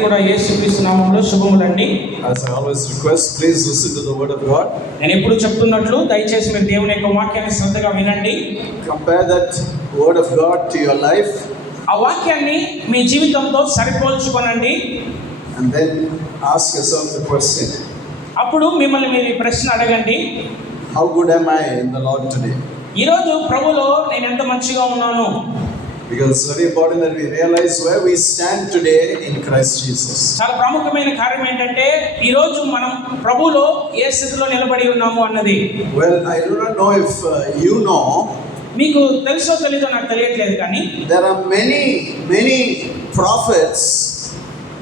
కూడా యేసుక్రీస్తు నామములో శుభములండి. As I always request, please listen to the word of God. నేను ఎప్పుడు చెప్తున్నట్లు దయచేసి మీరు దేవుని యొక్క వాక్యాన్ని శ్రద్ధగా వినండి. Compare that word of God to your life. ఆ వాక్యాన్ని మీ జీవితంతో సరిపోల్చుకోనండి. And then ask yourself the question. అప్పుడు మిమ్మల్ని మీరు ఈ ప్రశ్న అడగండి. How good am I in the Lord today? ఈరోజు ప్రభులో నేను ఎంత మంచిగా ఉన్నాను. Because it's very important that we realize where we stand today in Christ Jesus. చాలా ప్రాముఖ్యమైన కార్యం ఏంటంటే ఈరోజు మనం ప్రభులో ఏ స్థితిలో నిలబడి ఉన్నాము అన్నది. Well, I do not know if you know. మీకు తెలుసో తెలీదో నాకు తెలియట్లేదు కానీ There are many prophets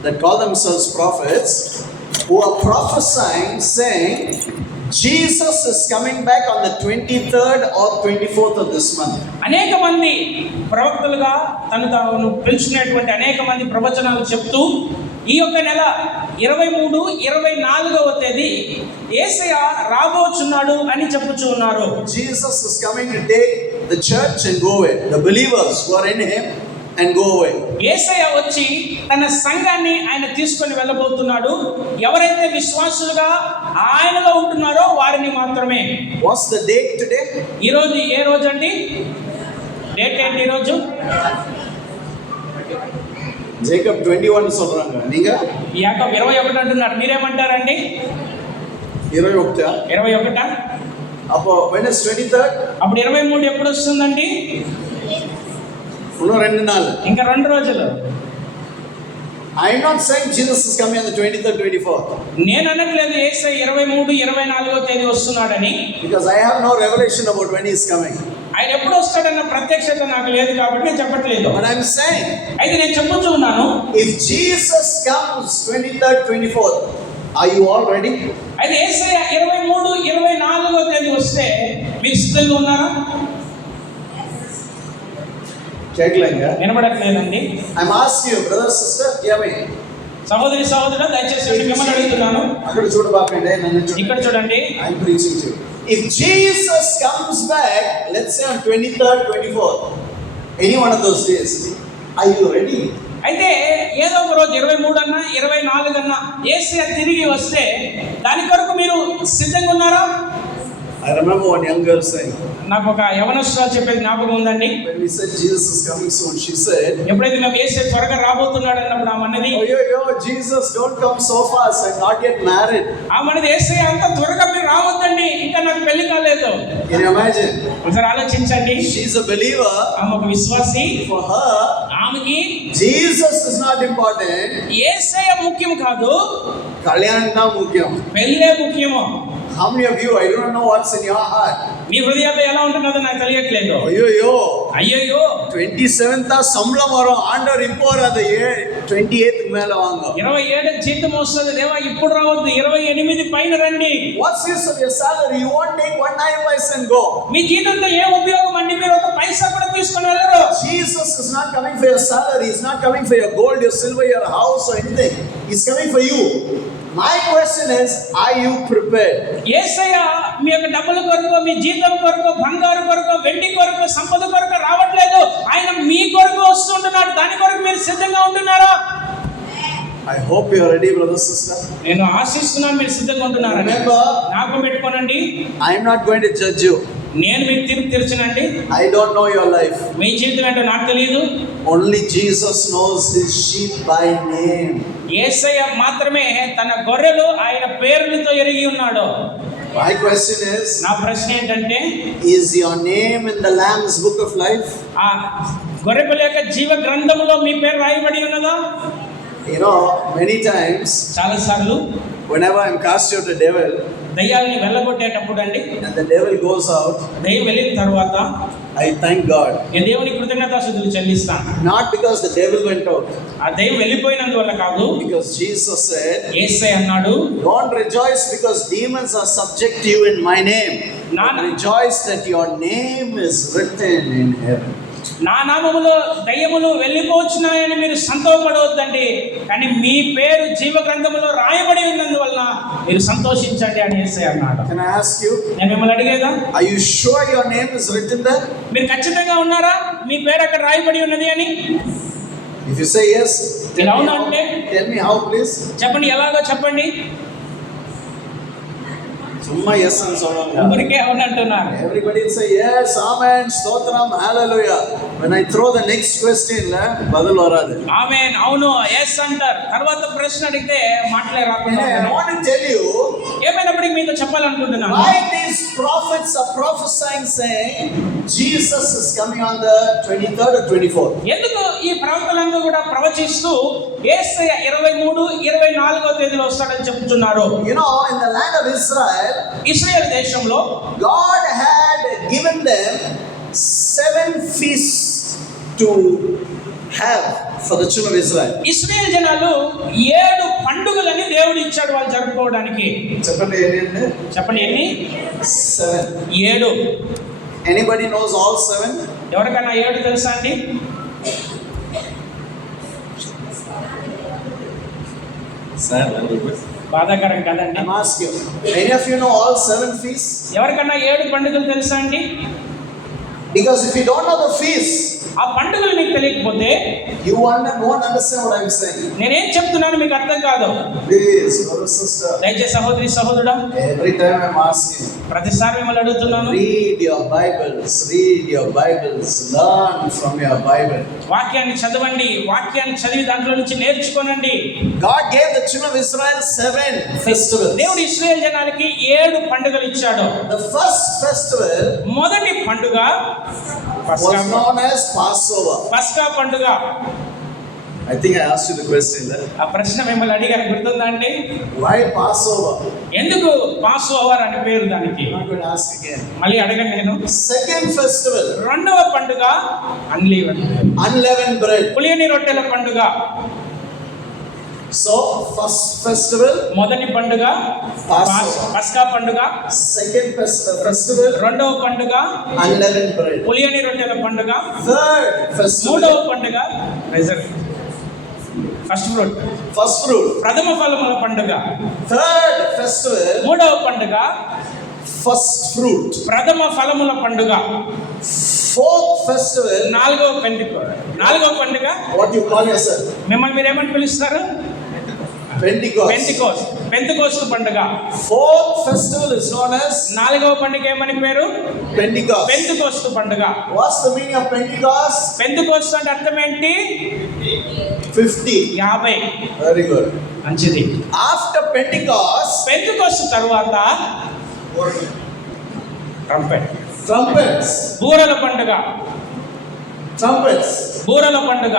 that call themselves prophets who are prophesying saying Jesus is coming back on the 23rd or 24th of this month. అనేక మంది ప్రవక్తలుగా తాను పిలుచుకునేటువంటి అనేక మంది ప్రవచనాలు చెప్తూ ఈ యొక్క నెల 23, 24వ తేదీ యేసయ్య రాబోచున్నాడు అని చెప్పుచూ ఉన్నారు. Jesus is coming to take the church and go away. The believers who are in him and go away. యేసయ్య వచ్చి తన సంఘాన్ని ఆయన తీసుకొని వెళ్ళబోతున్నాడు. ఎవరైతే విశ్వాసులుగా ఆయనలో ఉంటున్నారో వారిని మాత్రమే. What's the date today? ఈ రోజు ఏ రోజు అండి? డేట్ ఏంటి ఈ రోజు? Jacob 21 சொல்றாங்க. நீங்க యాకోబు 21 అంటున్నారు. మీరేమంటారండి? 21. 21. அப்போ when is 23rd? అప్పుడు 23 ఎప్పుడు వస్తుందండి? இன்னும் 2 நாள். ఇంకా 2 రోజులు. I am not saying Jesus is coming on the 23rd, 24th. నేను అనట్లేదు యేసయ్య 23, 24వ తేదీ వస్తున్నాడని. Because I have no revelation about when he is coming. ఆయన ఎప్పుడు వస్తాడన్న ప్రత్యక్షత నాకు లేదు కాబట్టి నేను చెప్పట్లేదు. But I am saying, అయితే నేను చెప్పుచూ ఉన్నాను, if Jesus comes 23rd, 24th, are you all ready? అయితే యేసయ్య 23, 24వ తేదీ వస్తే మీరు సిద్ధంగా ఉన్నారా? కేకలేంగా వినబడట్లేదండి. I'm asking you, brother, sister, ఏమై సహోదరి సహోదరుడా దయచేసి మిమ్మల్ని అడుగుతున్నాను. అక్కడ చూడబాకండి, నన్ను చూడండి. ఇక్కడ చూడండి. I'm preaching to you. If Jesus comes back, let's say on 23rd, 24th, any one of those days, are you ready? అయితే ఏదో ఒక రోజు 23 అన్నా 24 అన్నా యేసయ్య తిరిగి వస్తే దాని కొరకు మీరు సిద్ధంగా ఉన్నారా? I remember one young girl saying, నాకు ఒక యవనస్తురాలు చెప్పేది జ్ఞాపకం ఉందండి. when we said Jesus is coming soon, she said, ఎప్పుడైతే మేము యేసయ్య త్వరగా రాబోతున్నాడు అన్నప్పుడు ఆమెన్నది, yo, Jesus, don't come so fast, I'm not yet married. ఆమెన్నది యేసయ్య అంత త్వరగా మీరు రావద్దండి, ఇంకా నాకు పెళ్లి కాలేదు. Can you imagine? ఒకసారి ఆలోచించండి. She's a believer. ఆమె ఒక విశ్వాసి. For her, ఆమెకి Jesus is not important. యేసయ్య ముఖ్యం కాదు, కళ్యాణం దా ముఖ్యం. పెళ్ళే ముఖ్యము. How many of you, I don't know what's in your heart. మీ హృదయంలో ఎలా ఉంటున్నదో నాకు తెలియట్లేదు. అయ్యో 27th சம்பளம் வரும், ஆண்டவர் இப்போ வராத 28th மேல வாங்க. 27 జీతం వస్తుంది, దేవా ఇప్పుడు రావద్దు, 28 పైన రండి. What's use of your salary? You won't take 1 paisa and go. మీ జీతంతో ఏ ఉపయోగం అండి? మీరు ఒక పైసా కూడా తీసుకొని వెళ్ళరు. Jesus is not coming for your salary. He's not coming for your gold, your silver, your house or anything. He's coming for you. My question is, are you prepared? యేసయ్య మీ యొక్క డబ్బుల కొరకు, మీ జీతం కొరకు, బంగారు కొరకు, వెండి కొరకు, సంపద కొరకు రావట్లేదు. ఆయన మీ కొరకు వస్తుంటున్నాడు. దాని కొరకు మీరు సిద్ధంగా ఉంటున్నారా? I hope you are ready, brother, sister. నేను ఆశిస్తున్నాను మీరు సిద్ధంగా ఉంటున్నారా. Remember, జ్ఞాపకం పెట్టుకోనండి, I am not going to judge you. నేను మీకు తీర్పు తీర్చనండి. I don't know your life. మీ జీవితం ఏంటో నాకు తెలియదు. Only Jesus knows his sheep by name. యేసయ్య మాత్రమే తన గొర్రెలు ఆయన పేరులతో ఎరిగి ఉన్నాడు. My question is, నా ప్రశ్న ఏంటంటే, is your name in the Lamb's book of life? ఆ గొర్రెపిల్ల యొక్క జీవ గ్రంథములో మీ పేరు రాయబడి ఉన్నదా? You know, many times చాలా సార్లు whenever I'm cast out a devil దయ్యాలని వెళ్ళగొట్టేటప్పుడు అండి, and the devil goes out, దయ్యం వెళ్ళిన తర్వాత I thank God. నేను దేవునికి కృతజ్ఞతాస్తుతులు చెల్లిస్తాను. Not because the devil went out, ఆ దయ్యం వెళ్ళిపోయినందువల్ల కాదు, because Jesus said, యేసయ్య అన్నాడు, don't rejoice because demons are subject to you in my name, but rejoice that your name is written in heaven. నా నామములో దయ్యములు వెళ్ళిపోవచ్చున్నాయని మీరు సంతోషపడవద్దండి, కానీ మీ పేరు జీవ గ్రంథములో రాయబడి ఉన్నందువల్ల మీరు సంతోషించండి అని యేసయ్య అన్నాడు. Can I ask you? నేను మిమ్మల్ని అడిగేదా, are you sure your name is written there? మీరు ఖచ్చితంగా ఉన్నారా మీ పేరు అక్కడ రాయబడి ఉన్నది అని? If you say yes, ఇలా అవునంటే Tell me how, please. చెప్పండి, ఎలాగో చెప్పండి. సుమ్మా yes అని சொல்லுங்க. ఊరికే అవునంటున్నారు. Everybody say yes, amen, stotram, hallelujah. When I throw the next question, బదులు వరాదు. ఆమేన్, అవును, ఎస్ అంటారు. తర్వాత ప్రశ్న అడిగితే మాటలే రాకుండా. I want to tell you, ఏమైనప్పటికీ మీతో చెప్పాలనుకుంటున్నాను, why these prophets are prophesying saying Jesus is coming on the 23rd or 24th. ఎందుకు ఈ ప్రవక్తలందరూ కూడా ప్రవచిస్తూ యేసయ్య 23, 24వ తేదీలో వస్తాడని చెప్తున్నారు? You know, in the land of Israel, Israel దేశంలో God had given them 7 feasts to have for the children of Israel. Israel జనాలు 7 పండుగలని దేవుడు ఇచ్చాడు వాళ్ళు జరుపుకోవడానికి. చెప్పండి ఏంటంటే చెప్పండి ఎన్ని? 7. 7. Anybody knows all 7? ఎవరికైనా 7 తెలుసా అండి? బాధాకరం కదండి. I'm asking you. Any of you know all 7 feasts? ఎవరికన్నా 7 పండుగలు తెలుసా అండి? Because if you don't know the feasts, ఆ పండుగలు మీకు తెలియకపోతే you won't understand what I'm saying. నేనేం చెప్తున్నాను మీకు అర్థం కాదు. Please, brother, sister. దయచేసి సహోదరి సహోదరుడా, Every time I'm asking, ప్రతిసారి మిమ్మల్ని అడుగుతున్నాను, read your Bibles, learn from your Bible. వాక్యాన్ని చదవండి, వాక్యాన్ని చదివి దాంట్లో నుంచి నేర్చుకోనండి. God gave the children of Israel 7 festivals. దేవుడు ఇశ్రాయేల్ జనాలకి 7 పండుగలు ఇచ్చాడు. The first festival మొదటి పండుగ was known as Passover. పస్కా పండుగ. I think I asked you the question there. ఆ ప్రశ్న మిమ్మల్ని అడిగాను, గుర్తుందా అండి? Why Passover? ఎందుకు పాస్ ఓవర్ అని పేరు దానికి? I'm not going to ask again. మళ్ళీ అడగను నేను. Second festival, రెండవ పండుగ unleavened bread. పులియని రొట్టెల పండుగ. So first festival, మొదటి పండుగ పస్కా పండుగ. second festival, రెండవ పండుగ unleavened bread. పులియని రొట్టెల పండుగ. Third festival, మూడవ పండుగ first fruit. ప్రథమ ఫలముల పండుగ. Third festival, మూడవ పండుగ first fruit. ప్రథమ ఫలముల పండుగ. Fourth festival, నాలుగవ పండుగ what you call yourself? మిమ్మల్ని మీరేమని పిలుస్తారు? Pentecost. పెంతెకోస్తు పండుగ. Fourth festival is known as నాలుగవ పండుగ ఏమని పేరు? Pentecost. పెంతెకోస్తు పండుగ. What's the meaning of Pentecost? Pentecost అంటే అర్థం ఏంటి? 50. 50. Very good. మంచిది. After Pentecost, పెంతెకోస్తు తర్వాత trumpets. బూరల పండుగ. Trumpets. బూరల పండుగ,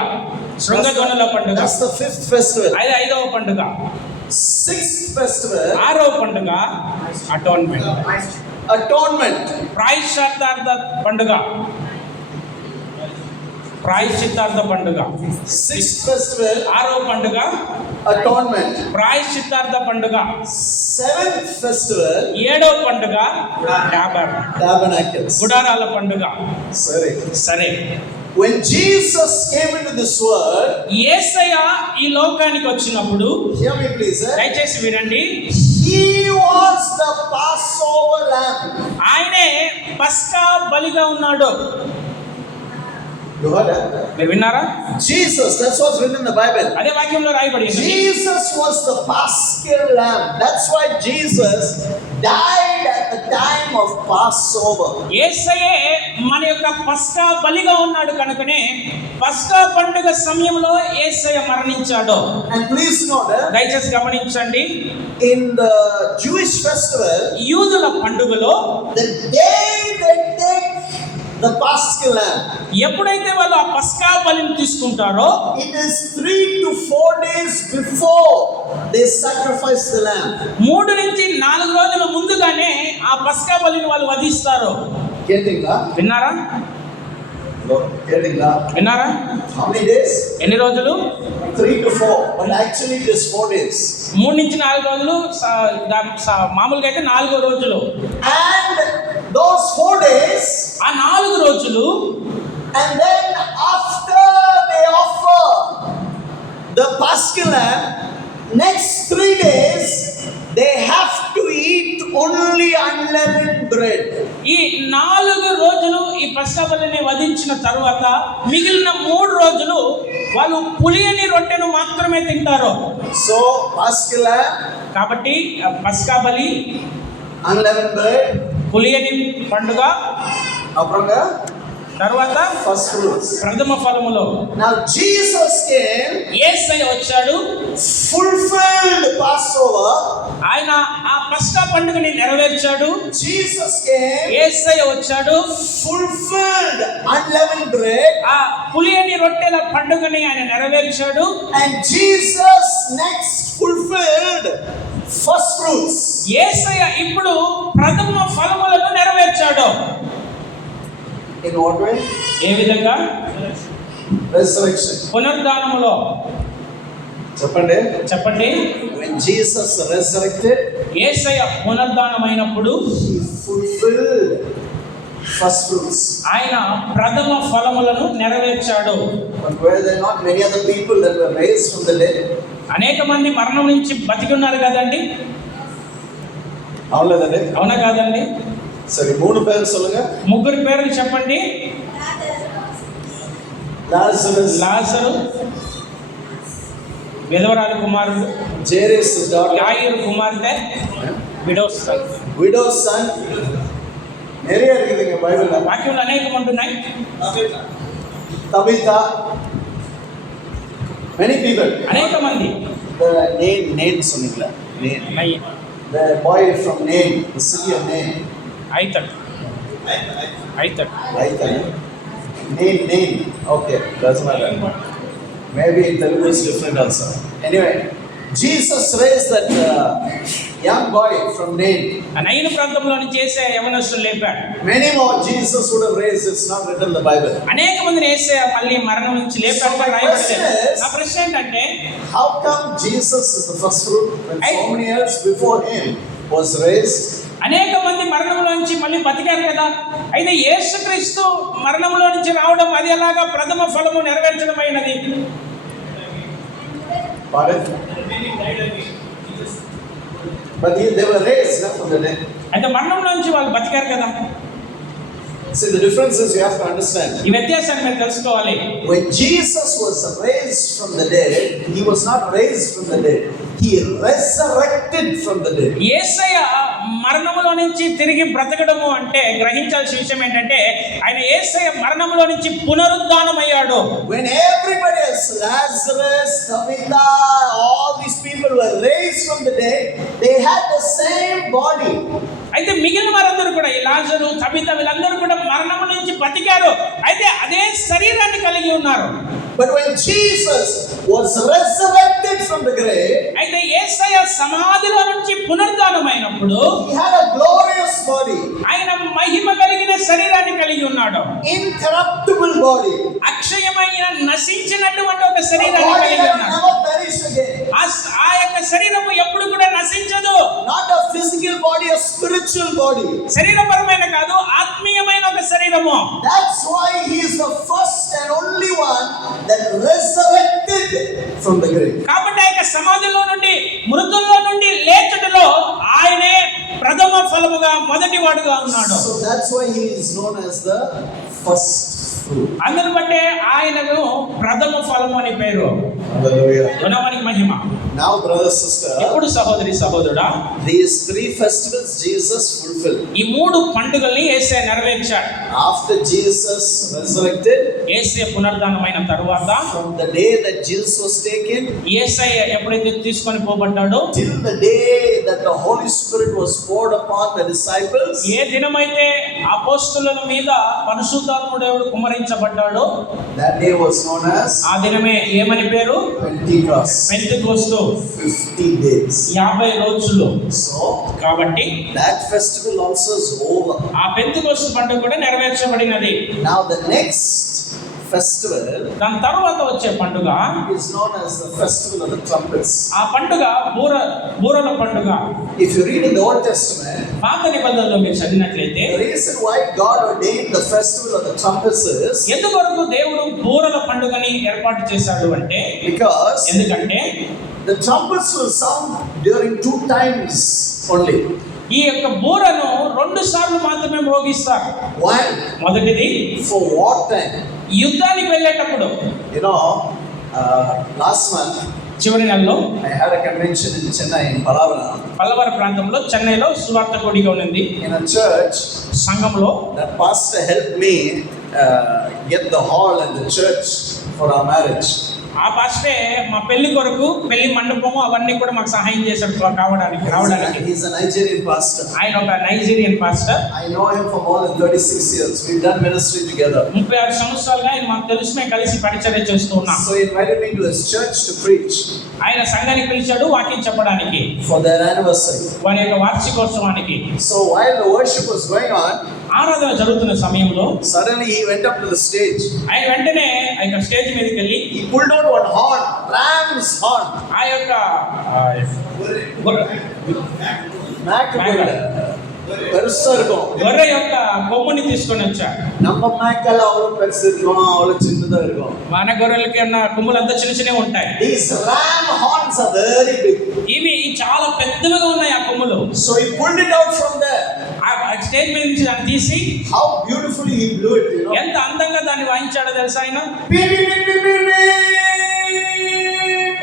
శృంగధ్వనుల పండుగ. That's the 5th festival. అది 5వ పండుగ. 6th festival, 6వ పండుగ అటోన్మెంట్, atonement. ప్రాయశ్చిత్తార్థ పండుగ. ప్రాయశ్చిత్తార్థ పండుగ. 6th festival, 6వ పండుగ atonement. ప్రాయశ్చిత్తార్థ పండుగ. 7th festival, 7వ పండుగ tabernacles. గుడారాల పండుగ. సరే, When Jesus came into this world, యేసయ్య ఈ లోకానికి వచ్చినప్పుడు, hear me please, దయచేసి వినండి, he was the Passover lamb. ఆయనే పస్కా బలిగా ఉన్నాడు. You heard that? మీరు విన్నారా? Jesus, that's what's written in the Bible. అదే వాక్యంలో రాయబడింది. Jesus was the Paschal lamb. That's why Jesus died at the time of Passover. యేసయ్యే మన యొక్క పస్కా బలిగా ఉన్నాడు కనుకనే పస్కా పండుగ సమయంలో యేసయ్య మరణించాడు. And please note that దయచేసి గమనించండి, in the Jewish festival, యూదుల పండుగలో the day they take the Paschal lamb, ఎప్పుడైతే వాళ్ళు ఆ పస్కా బలిని తీసుకుంటారో, it is 3 to 4 days before they sacrifice the lamb. 3 నుంచి 4 రోజుల ముందుగానే ఆ పస్కా బలిని వాళ్ళు వధిస్తారు. Getting that? విన్నారా? Getting that? విన్నారా? How many days? ఎన్ని రోజులు? 3 to 4. But actually it is 4 days. 3 నుంచి 4 రోజులు. మామూలుగా అయితే 4 రోజులు. And those 4 days, ఆ 4 రోజులు, and then after they offer the Paschal lamb, next 3 days they have to eat only unleavened bread. ఈ 4 రోజులు ఈ పస్కా బలిని వధించిన తరువాత మిగిలిన 3 రోజులు వాళ్ళు పులియని రొట్టెను మాత్రమే తింటారు. So, Paschal lamb, కాబట్టి పస్కా బలి, unleavened bread, పులియని పండుగ, అప్రంగా తర్వాత first fruits. ప్రథమ ఫలములో. Now Jesus came, యేసయ్య వచ్చాడు, fulfilled Passover. ఆయన ఆ పస్కా పండుగని నెరవేర్చాడు. Jesus came, యేసయ్య వచ్చాడు, fulfilled unleavened bread. ఆ పులియని రొట్టెల పండుగని ఆయన నెరవేర్చాడు. And Jesus next fulfilled first fruits. యేసయ్య ఇప్పుడు ప్రథమ ఫలములను నెరవేర్చాడు. In what way? ఏ విధంగా? Resurrection. పునరుద్ధానములో. చెప్పండి. When Jesus resurrected, Yesayya పునరుద్ధానమైనప్పుడు he fulfilled first fruits. ఆయన ప్రథమ ఫలములను నెరవేర్చాడు. But were there not many other people that were raised from the dead? అనేక మంది మరణం నుంచి బతికి ఉన్నారు కదండి, అవునలేదండి? అవునా కాదండి? సరే, 3 పేర్లు சொல்லுங்க. ముగ్గురు పేర్లు చెప్పండి. లాజరు, విధవరాలు కుమారుడు, Jairus' daughter, యాయిరు కుమార్తె, విడోస్ సన్. widow's son. நிறைய இருக்குதுங்க பைபிள்ல. వాక్యంలో అనేకం ఉంటున్నాయి. Tabitha, many people. అనేక మంది. The name சொன்னீங்களா? Name. The boy from Nain, the city of Nain. అయితడు. Right. Nain. Okay, doesn't matter. Maybe in Telugu it's different also. Anyway, Jesus raised that young boy from Nain. Nine ప్రాంతంలో నుంచి చేసే యవనస్తులు లేపాడు. Many more Jesus would have raised. It's not written in the Bible. అనేక మందిని వేసే మళ్ళీ మరణం నుంచి లేపాడు. నా ప్రశ్న ఏంటంటే, how come Jesus is the first fruit when so many years before him was raised? అనేక మంది మరణంలో నుంచి మళ్ళీ బతికారు కదా, అయితే యేసుక్రీస్తు మరణంలో నుంచి రావడం అది ఎలాగా ప్రథమ ఫలము నెరవేర్చడమైనది? But they were raised from the dead. అయితే మరణంలో నుంచి వాళ్ళు బతికారు కదా. See, the difference is you have to understand. ఈ వ్యత్యాసాన్ని మీరు తెలుసుకోవాలి. When Jesus was raised from the dead, he was not raised from the dead. He resurrected from the dead. యేసయ్య మరణములో నుంచి తిరిగి బ్రతకడము అంటే గ్రహించాల్సిన విషయం ఏంటంటే, ఆయన యేసయ్య మరణములో నుంచి పునరుద్ధానమయ్యాడు. When everybody else, Lazarus, Tabitha, all these people were raised from the dead, they had the same body. అయితే మిగిలిన వారందరూ కూడా, ఈ లాజరు, తబిత, వీళ్ళందరూ కూడా మరణము నుంచి బతికారు, అయితే అదే శరీరాన్ని కలిగి ఉన్నారు. But when Jesus was resurrected from the grave, అయితే యేసయ్య సమాధిలో నుంచి పునరుద్ధానమైనప్పుడు he had a glorious body, ఆయన మహిమ కలిగిన శరీరాన్ని కలిగి ఉన్నాడు. incorruptible body, అక్షయమైన నశించినటువంటి ఒక శరీరాన్ని కలిగి ఉన్నాడు. never perish again. ఆ యొక్క శరీరము ఎప్పుడు కూడా నశించదు. Not a physical body, a spiritual body. శరీరపరమైన కాదు, ఆత్మీయమైన ఒక శరీరము. That's why he is the first and only one that resurrected from the grave. కాబట్టి ఆ యొక్క సమాధిలో నుండి, మృతుల్లో నుండి లేచుటలో ఆయనే ప్రథమ ఫలముగా మొదటి వాడుగా ఉన్నాడు. So that's why he is known as the first fruit. అందును బట్టే ఆయనకు ప్రథమ ఫలము అని పేరు. Hallelujah. దేవునికి మహిమ. Now, brother, sister, ఇప్పుడు సహోదరి సహోదరుడా, these 3 festivals Jesus fulfilled. ఈ 3 పండుగల్ని యేసయ్య నెరవేర్చాడు. After Jesus resurrected, యేసయ్య పునరుద్ధానమైన తరువాత, from the day that Jesus was taken, యేసయ్య ఎప్పుడైతే తీసుకొని పోబడ్డాడో, till the day that the Holy Spirit was poured upon the disciples, ఏ దినమైతే అపోస్తలుల మీద పరిశుద్ధాత్మ దేవుడు కుమ్మరించబడ్డాడో, that day was known as ఆ దినమే ఏమని పేరు? Pentecost. పెంతెకోస్తు. 50 days. 50 రోజులు. So, కాబట్టి that festival also is over. ఆ పెంతెకోస్తు పండుగ కూడా నెరవేర్చబడినది. Now the next festival దాని తర్వాత వచ్చే పండుగ is known as the festival of the trumpets. ఆ పండుగ బూరల పండుగ. If you read in the Old Testament, పాత నిబంధనలో మీరు చదివినట్లయితే, the reason why God ordained the festival of the trumpets is ఎందువరకు దేవుడు బూరల పండుగని ఏర్పాటు చేశాడు అంటే, because ఎందుకంటే the trumpets will sound during 2 times only. ఈ యొక్క బూరను 2 సార్లు మాత్రమే మోగిస్తారు. One, మొదటిది for wartime. యుద్ధానికి వెళ్ళేటప్పుడు. You know, Last month, చివరి నెలలో I had a convention in Chennai, in Pallavra, పల్లవర ప్రాంతంలో చెన్నైలో సువార్త కూడిక ఉన్నది. in a church. సంఘంలో That pastor helped me get the hall and the church for our marriage. ఆ పాస్టే మా పెళ్లి కొరకు పెళ్లి మండపము అవన్నీ కూడా మాకు సహాయం చేశాడు రావడానికి. He's a Nigerian pastor. ఆయన ఒక Nigerian pastor. I know him for more than 36 years. We've done ministry together. 36 సంవత్సరాలుగా ఆయన మాకు తెలుసు, మేము కలిసి పరిచర్య చేస్తూ ఉన్నాం. So he invited me to his church to preach. ఆయన సంఘానికి పిలిచాడు వాక్యం చెప్పడానికి for their anniversary. వారి యొక్క వార్షికోత్సవానికి. So while the worship was going on, ఆరాధన జరుగుతున్న సమయంలో suddenly he went up to the stage. ఆయన వెంటనే ఆ యొక్క స్టేజ్ మీదకి వెళ్ళి He pulled out one horn, ram's horn. ఆ యొక్క பெருசா இருக்கும். గొర్రె యొక్క కొమ్ముని తీసుకొని వచ్చాడు. நம்ம மேக்கெல்லாம் அவ்வளவு பெருசு இருக்கும், அவ்வளவு சின்னதா இருக்கும். మన గొర్రెలకి ఉన్న కొమ్ములు అంతా చిన్న చిన్నవి ఉంటాయి. These ram horns are very big. ఇవి చాలా పెద్దవిగా ఉన్నాయి ఆ కొమ్ములు. So he pulled it out from there. ఆ స్టేజ్ మీద నుంచి దాన్ని తీసి How beautifully he blew it, you know. ఎంత అందంగా దాన్ని వాయించాడో తెలుసా ఆయన.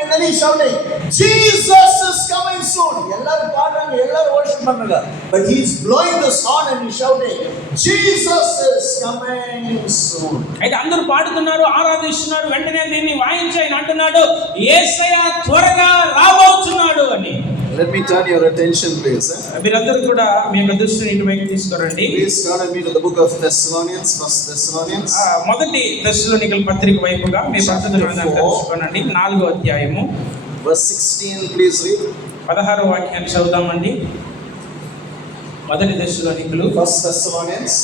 And then he's shouting, Jesus is coming soon. எல்லாரும் பாடுறாங்க, எல்லாரும் worship பண்றாங்க. But he's blowing this horn and he's shouting, Jesus is coming soon. అయితే అందరూ పాడుతున్నారు, ఆరాధిస్తున్నారు. వెంటనే దీన్ని వాయించి ఆయన అంటున్నాడు, యేసయ్య త్వరగా రాబోతున్నాడు అని. Let me turn your attention, please. మీరందరూ కూడా మీ యొక్క దృష్టిని ఇటువైపు తీసుకురండి. Please turn with me to the book of Thessalonians, First Thessalonians. మొదటి తెస్సలోనికల పత్రిక వైపుగా మీ పరిశుద్ధ గ్రంథాన్ని తెలుసుకోనండి. 4వ అధ్యాయము verse 16, please read. 16వ వాక్యాన్ని చదువుదామండి. మొదటి తెస్సలోనికలు First Thessalonians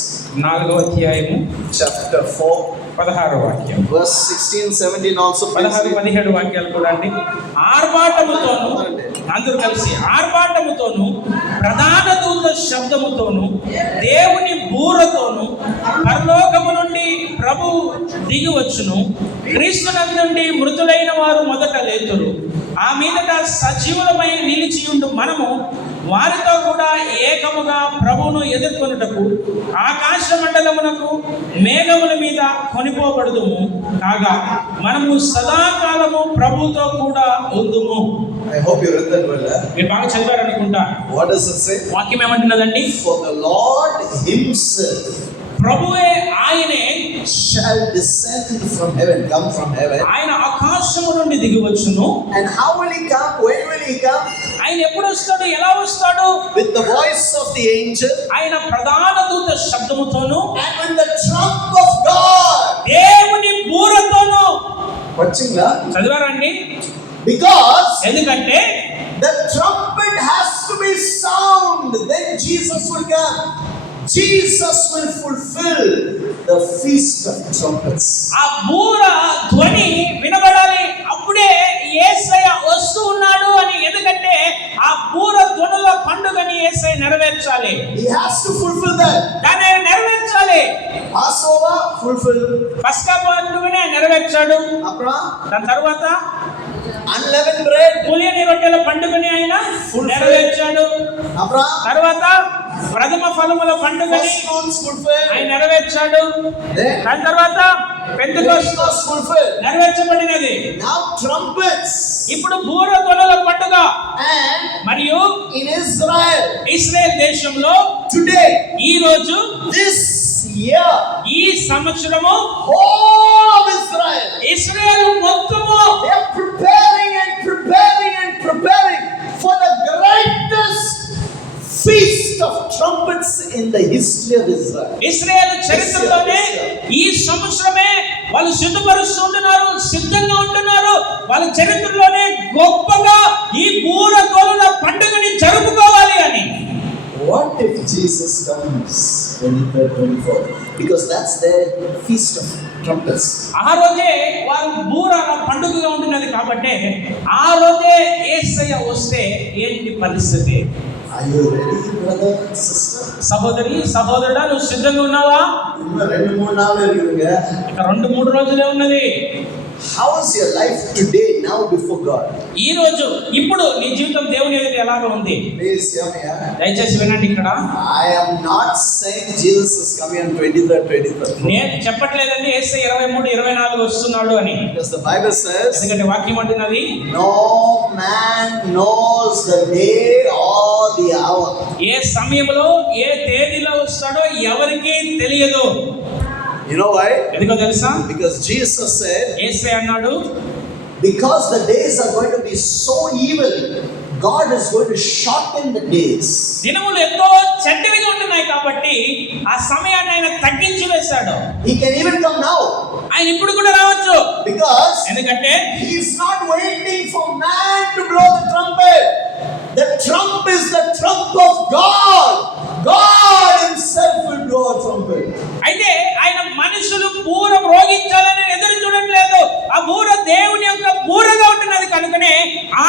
4వ అధ్యాయము chapter 4, 16వ వాక్యం. verse 16, 17 also, please 16, read. 17 వాక్యాలు కూడా అండి. ఆర్భాటముతోను అందరూ కలిసి ఆర్భాటముతోను ప్రధాన దూత శబ్దముతోను దేవుని బూరతోను పరలోకము నుండి ప్రభు దిగి వచ్చును. క్రీస్తునందు నుండి మృతులైన వారు మొదట లేతురు. ఆ మీదట సజీవులమై నిలిచియుండు మనము వారితో కూడా ఏకముగా ప్రభువును ఎదుర్కొనుటకు ఆకాశ మండలమునకు మేఘముల మీద కొనిపోబడుదుము. కాగా మనము సదాకాలము ప్రభువుతో కూడా ఉందుము. I hope you read that well. మీరు బాగా చదివారనుకుంటా. What does it say? వాక్యం ఏమంటున్నదండి? For the Lord himself ప్రభువే ఆయనే shall descend from heaven, come from heaven. ఆయన ఆకాశము నుండి దిగి వచ్చును. And how will he come? When will he come? ఆయన ఎప్పుడు వస్తాడు? ఎలా వస్తాడు? With the voice of the angel ఆయన ప్రధాన దూత శబ్దముతోను and with the trump of God. దేవుని బూరతోను. Watchingla? చదివారండి? Because ఎందుకంటే the trumpet has to be sound, then Jesus will come. Jesus will fulfill the feast of trumpets. ఆ బూర ధ్వని వినబడాలి, అప్పుడే యేసయ్య వస్తూ ఉన్నాడు అని. ఎందుకంటే ఆ బూర ధ్వనుల పండుగని యేసయ్య నెరవేర్చాలి. He has to fulfill that. దాన్ని ఆయన నెరవేర్చాలి. Passover fulfill. పస్కా పండుగని ఆయన నెరవేర్చాడు. Apra దాని తర్వాత unleavened bread. పులియని రొట్టెల పండుగని ఆయన నెరవేర్చాడు. Apra తర్వాత ప్రథమ ఫలముల పండుగని first fruits fulfill. ఆయన నెరవేర్చాడు. Then దాని తర్వాత Pentecost Pentecost fulfill. నెరవేర్చబడినది. Now trumpets. ఇప్పుడు బూర ధ్వనుల పండుగ. And మరియు in Israel ఇశ్రాయేల్ దేశంలో today, ఈ రోజు, this year, ఈ సంవత్సరము whole of Israel, ఇశ్రాయేల్ మొత్తము they are preparing and preparing and preparing for the greatest feast of trumpets in the history of Israel. Israel చరిత్రలోనే ఈ సంవత్సరమే వాళ్ళు సిద్ధపరుస్తుంటున్నారు, సిద్ధంగా ఉంటున్నారు. వాళ్ళ చరిత్రలోనే గొప్పగా ఈ బూర ధ్వనుల పండుగని జరుపుకోవాలి అని. What if Jesus comes 23rd, 24th? Because that's their feast of trumpets. ఆ రోజే వారు బూర పండుగగా ఉంటున్నది కాబట్టి ఆ రోజే యేసయ్య వస్తే ఏంటి పరిస్థితి? Are you ready, brother, sister? సహోదరి సహోదరుడా, నువ్వు సిద్ధంగా ఉన్నావా? இன்னும் 2-3 நாள் இருக்குங்க. ఇక 2-3 రోజులే ఉన్నది. How is your life today, now before God? ఈ రోజు ఇప్పుడు నీ జీవితం దేవుని ఎదుట ఎలాగ ఉంది? Please hear me. దయచేసి వినండి. ఇక్కడ I am not saying Jesus is coming on 23rd. నేను చెప్పట్లేదండి యేసు 23, 24 వస్తున్నాడు అని. Because the Bible says, ఎందుకంటే వాక్యం అంటున్నది, no man knows the day or the hour. ఏ సమయంలో ఏ తేదీలో వస్తాడో ఎవరికీ తెలియదు. You know why? ఎందుకో తెలుసా? Because Jesus said, యేసు అన్నాడు, because the days are going to be so evil, God is going to shorten the days. దినములు ఎంతో చెడ్డవిగా ఉంటున్నాయి కాబట్టి ఆ సమయాన్ని ఆయన తగ్గించి వేశాడు. He can even come now. ఆయన ఇప్పుడు కూడా రావచ్చు. Because ఎందుకంటే he is not waiting for man to blow the trumpet. The trump is the trump of God. God himself will blow a trumpet. అయితే ఆయన మనుషులు బూర మ్రోగించాలని ఎదురు చూడట్లేదు. ఆ బూర దేవుని యొక్క బూరగా ఉంటున్నది కనుకనే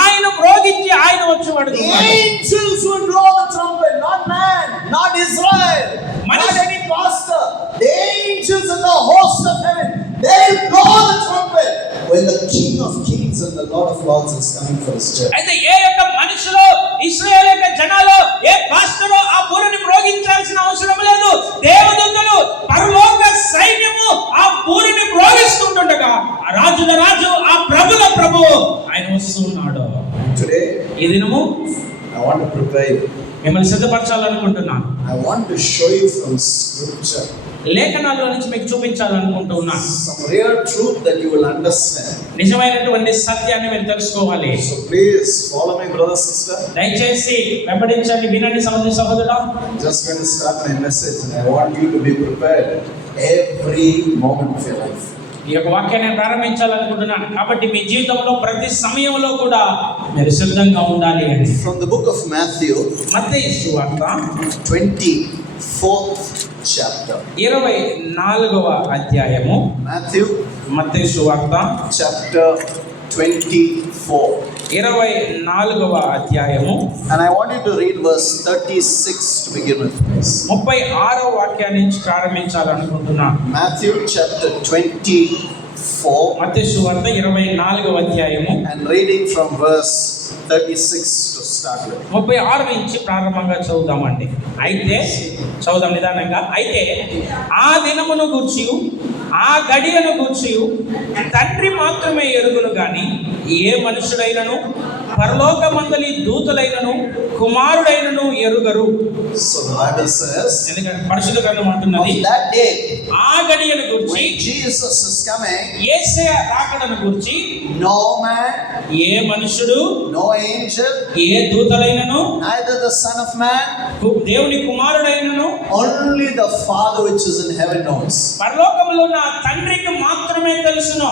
ఆయన మ్రోగించి ఆయన వచ్చి The పడుతున్నాడు. angels will blow the trumpet, not man, not Israel, not any pastor. The angels and the host of heaven, they will blow the trumpet when the King of Kings and the Lord of Lords is coming for his church. అయితే ఏ యొక్క మనుషులు, ఇశ్రాయేలు యొక్క జనాలు, ఏ పాస్టరో ఆ బూరని మ్రోగించాల్సిన అవసరం లేదు. దేవదూతలు, పరలోక సైన్యము ఆ బూరని మ్రోగిస్తుండగా ఆ రాజుల రాజు, ఆ ప్రభుల ప్రభు ఆయన వస్తున్నాడు. Today, ఈ దినము I want to prepare you. మిమ్మల్ని సిద్ధపరచాలనుకుంటున్నాను. I want to show you from scripture లేఖనాల్లో నుంచి మీకు చూపించాలనుకుంటున్నాను. some real truth that you will understand. నిజమైనటువంటి సత్యాన్ని మీరు తెలుసుకోవాలి. So please follow me, brother, sister. దయచేసి వెంబడించండి, వినండి సహోదరి సహోదరుడా. I'm just going to start my message and I want you to be prepared every moment of your life. ఈ యొక్క వాక్యాన్ని ప్రారంభించాలనుకుంటున్నాను కాబట్టి మీ జీవితంలో ప్రతి సమయంలో కూడా మీరు సిద్ధంగా ఉండాలి అని. From the book of Matthew, మత్తయి సువార్త 24th chapter. 24వ అధ్యాయము. Matthew మత్తయి సువార్త chapter 24. 24వ అధ్యాయము. And I want you to read verse 36 to begin with, please. 36వ వాక్యాన్ని నుంచి ప్రారంభించాలనుకుంటున్నాను. Matthew chapter 24 మత్తయి సువార్త 24వ అధ్యాయము and reading from verse 36 to start with. 36 నుంచి ప్రారంభంగా చదువుదామండి. అయితే చదువుదాం నిదానంగా. అయితే ఆ దినమును గూర్చి, ఆ గడియను గూర్చి తండ్రి మాత్రమే ఎరుగును గాని ఏ మనుషుడైనను, పరలోకమందలి దూతలైనను, కుమారుడైనను ఎరుగరు. So the Bible says, ఎందుకంటే పరిశుద్ధ గ్రంథం అంటున్నది, of that day ఆ గడియను గూర్చి, when Jesus is coming, యేసయ్య రాకడను గూర్చి no man, ఏ మనుషుడు, no angel, A దూతలైనను, neither the Son of Man, దేవుని కుమారుడైనను, only the Father which is in heaven knows. పరలోకములో ఉన్న తండ్రికి మాత్రమే తెలుసును.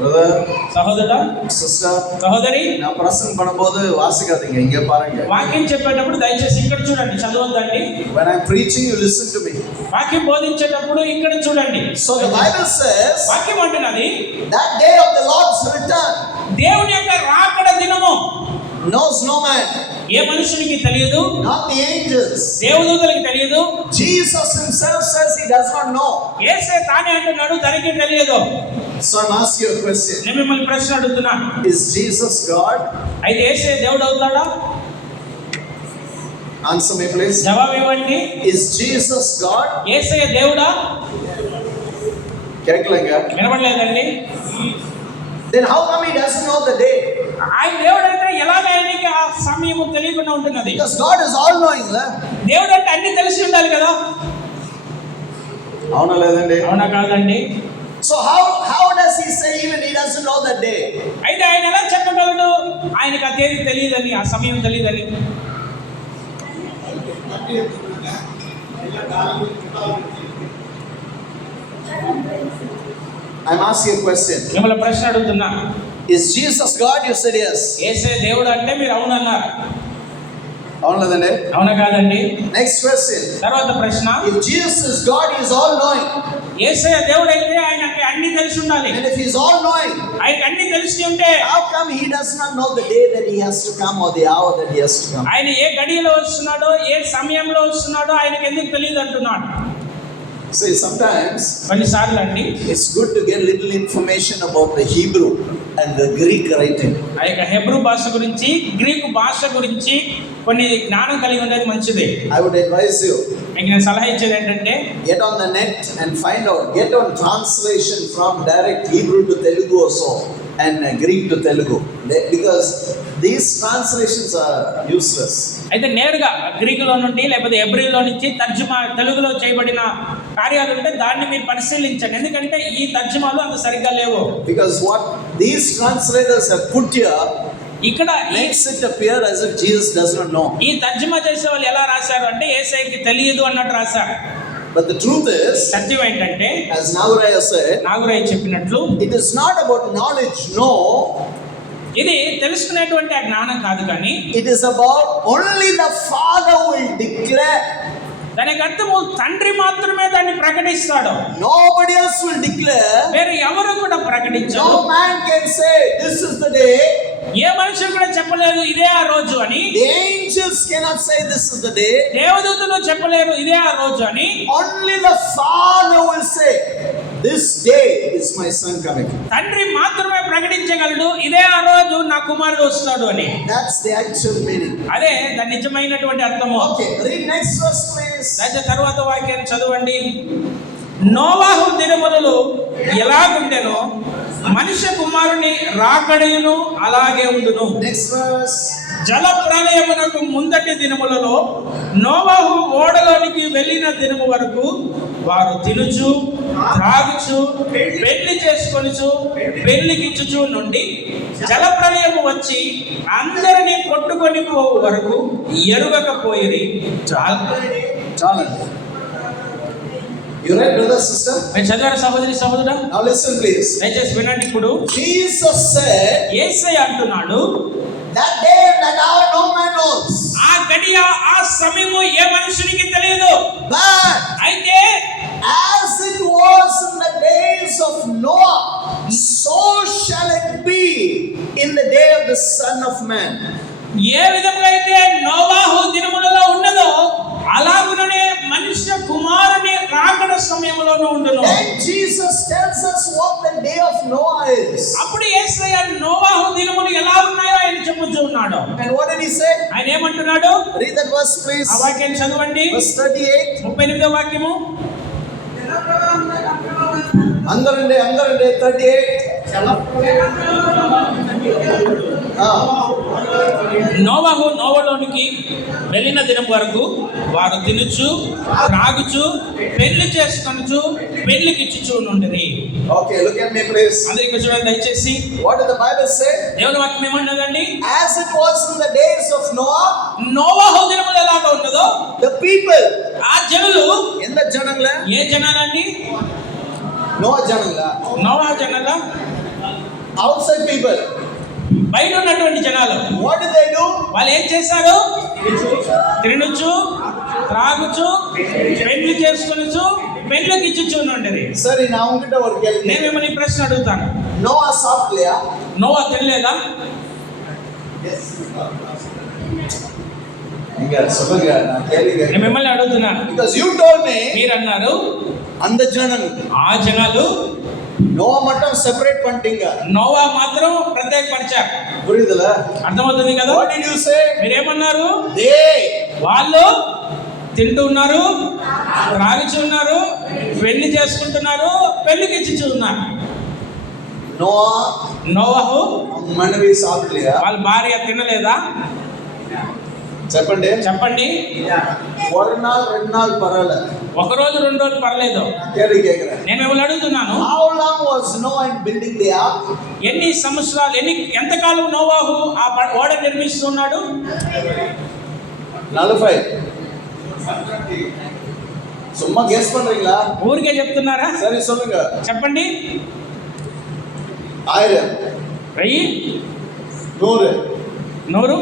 Brother, సహోదరుడా, sister, సహోదరి, நான் பிரசங்கம் பண்ணும்போது வாசிக்காதீங்க, இங்க பாருங்க. వాక్యం చెప్పేటప్పుడు దయచేసి ఇక్కడ చూడండి, చదవద్దండి. When I'm preaching, you listen to me. వాక్యం బోధించేటప్పుడు ఇక్కడ చూడండి. So the Bible says, వాక్యం అంటున్నది, that day of the Lord's return దేవుని యొక్క రాకడ దినము knows no man, ఏ మనుషునికి తెలియదు, not the angels. దేవదూతలకు తెలియదు. Jesus himself says he does not know. యేసే తానే అంటున్నాడు, తనకి తెలియదు. So I'm asking you a question. నేను మిమ్మల్ని ప్రశ్న అడుగుతున్నా, Is Jesus God? అయితే యేసే దేవుడు అవుతాడా? Answer me please. జవాబు ఇవ్వండి. Is Jesus God? యేసే దేవుడా? கேட்கலங்க. వినపడలేదండి. Then how come he doesn't know the day? ఆయన దేవుడు అయితే ఎలాగ ఆయనకి ఆ సమయము తెలియకుండా ఉంటున్నది? Because God is all knowing, sir. దేవుడు అంటే అన్ని తెలిసి ఉండాలి కదా. అవునా లేదండి? అవునా కాదండి? So how does he say even he doesn't know the day? అయితే ఆయన ఎలా చెప్పగలడు ఆయనకు ఆ తేదీ తెలియదని, ఆ సమయం తెలియదని? I'm asking a question. మిమ్మల్ని ప్రశ్న అడుగుతున్నా. Is Jesus God? You said yes. యేసే దేవుడు అంటే మీరు అవునన్నారు. అవునా లేదండి? అవునా కాదండి? Next question. తర్వాత ప్రశ్న, If Jesus is God, he is all knowing. యేసే దేవుడు అయితే ఆయనకి అన్ని తెలిసి ఉండాలి. And if he is all knowing, ఆయనకి అన్ని తెలిసి ఉంటే how come he does not know the day that he has to come or the hour that he has to come? ఆయన ఏ గడియలో వస్తున్నాడో, ఏ సమయంలో వస్తున్నాడో ఆయనకి ఎందుకు తెలియదు అంటున్నాడు? See, sometimes కొన్నిసార్లు అండి it's good to get little information about the Hebrew and the Greek writing. ఆ యొక్క హెబ్రూ భాష గురించి, గ్రీకు భాష గురించి కొన్ని జ్ఞానం కలిగి ఉండేది మంచిది. I would advise you, మీకు నేను సలహా ఇచ్చేది ఏంటంటే, get on the net and find out, get on translation from direct Hebrew to Telugu also and Greek to Telugu, because these translations are useless. అయితే నేరుగా గ్రీకులో నుండి లేకపోతే హెబ్రీలో నుంచి తర్జుమా తెలుగులో చేయబడిన కార్యాలు ఉంటే దాన్ని మీరు పరిశీలించండి, ఎందుకంటే ఈ తర్జుమాలు అంత సరిగ్గా లేవు. Because what these translators have put here ఇక్కడ makes it appear as if Jesus does not know. ఈ తర్జుమా చేసే వాళ్ళు ఎలా రాశారు అంటే యేసయ్యకి తెలియదు అన్నట్టు రాశారు. But the truth is, సత్యం ఏంటంటే, as Nagaraya said, నాగురయ్య చెప్పినట్లు, it is not about knowledge, no. ఇది తెలుసుకునేటువంటి ఆ జ్ఞానం కాదు, కానీ It is about only the Father will declare. దానికి అర్థము తండ్రి మాత్రమే దాన్ని ప్రకటిస్తాడు, Nobody else will declare. వేరే ఎవరు కూడా ప్రకటించరు. No man can say, this is the day. ఏ మనుషులు కూడా చెప్పలేదు ఇదే ఆ రోజు అని. The angels cannot say this is the day. దేవదూతలు చెప్పలేరు ఇదే ఆ రోజు అని. Only the Father will say, this day is my son coming. తండ్రి మాత్రమే ప్రకటించగలడు ఇదే ఆ రోజు నా కుమారుడు వస్తాడు అని. That's the actual meaning. అదే దాని నిజమైనటువంటి అర్థము. Okay, read next verse please. దాని తర్వాత వాక్యాన్ని చదవండి. నోవాహు దినములలో ఎలాగుండెనో మనుష్య కుమారుని రాకడయును అలాగే ఉండును. Next verse. జల ప్రళయమునకు ముందటి దినములలో నోవాహు ఓడలోనికి వెళ్ళిన దినము వరకు వారు తినుచు త్రాగుచు పెళ్లి చేసుకొనుచు పెళ్లికిచ్చుచు నుండి జల ప్రళయము వచ్చి అందరినీ కొట్టుకొని పోవు వరకు ఎరుగకపోయిరి. Charlie. You read, brother, sister? మీరు చదివారు సహోదరి సహోదరా? Now listen please. దయచేసి వినండి. ఇప్పుడు Jesus said, యేసయ్య అంటున్నాడు, that day and that hour no man knows. ఆ గడియ ఆ సమయము ఏ మనుషునికి తెలియదు. But అయితే as it was in the days of Noah, so shall it be in the day of the Son of Man. ఏ విధంగా అయితే నోవాహు దినములలో ఉన్నదో అలాగుననే మనుష్య కుమారుని రాకడ సమయంలోనూ ఉండును. Then Jesus tells us what the day of Noah is. అప్పుడు యేసయ్య నోవాహు దినములు ఎలా ఉన్నాయో ఆయన చెప్పుచూ ఉన్నాడు. And what did he say? ఆయన ఏమంటున్నాడు? Read that verse please. ఆ వాక్యాన్ని చదవండి. Verse 38. 38వ వాక్యము. అందరండి 38. నోవాహు నోవలోనికి వెళ్ళిన దినం వరకు వారు తినుచు త్రాగుచు పెళ్లి చేసుకొనుచు పెళ్లికిచ్చుచు నుండిరి. Okay, look at me please. అందరికీ చూడండి దయచేసి. What did the Bible say? దేవుని వాక్యం ఏమన్నదండి? As it was in the days of Noah, నోవాహు దినములు ఎలాగ ఉన్నదో the people, ఆ జనులు, ఎంత జనంలా? ఏ జనాలండి? Noah జనంలా? నోవా జనాల? Outside people. బయట ఉన్నటువంటి జనాలు. What did they do? వాళ్ళు ఏం చేశారు? తినుచు త్రాగుచు పెళ్లి చేసుకొనుచు పెళ్లికిచ్చుచు నుండిరి. సరే నా ఉంగిట ఒక కేள்వి. నేను మిమ్మల్ని ప్రశ్న అడుగుతాను. Noah సాప్లియా? నోవా తినలేదా? ఇంకా సుబగా నా కేள்వి. నేను మిమ్మల్ని అడుగుతున్నాను. Because you told me, మీరు అన్నారు అంద జనం, ఆ జనాలు నోవా మట్టం సెపరేట్ పంటింగ, నోవా మాత్రం ప్రత్యేకపరిచారు. పురిదల అర్థమవుతుంది కదా? What did you say? మీరేమన్నారు? They, వాళ్ళు తింటూ ఉన్నారు, త్రాగుచు ఉన్నారు, పెళ్లి చేసుకుంటున్నారు, పెళ్లికి ఇచ్చి ఉన్నారు. నోవాహు మనవి సాప్లియా? వాళ్ళ భార్య తినలేదా? చెప్పండి. చెప్పండి. ఒక నాள் 2 నాள் పర్వాలే, ఒక రోజు 2 రోజులు పర్లేదు. నేను మిమ్మల్ని అడుగుతున్నాను, How long was Noah in building the ark? ఎన్ని సంవత్సరాలు ఎంతకాలం నోవాహు ఆ ఓడ నిర్మిస్తున్నాడు? 40. சும்மா கெஸ் பண்றீங்களா? ఊరికే చెప్తున్నారా? సరే சொல்லுங்க. చెప్పండి. 1000, 1000, 100,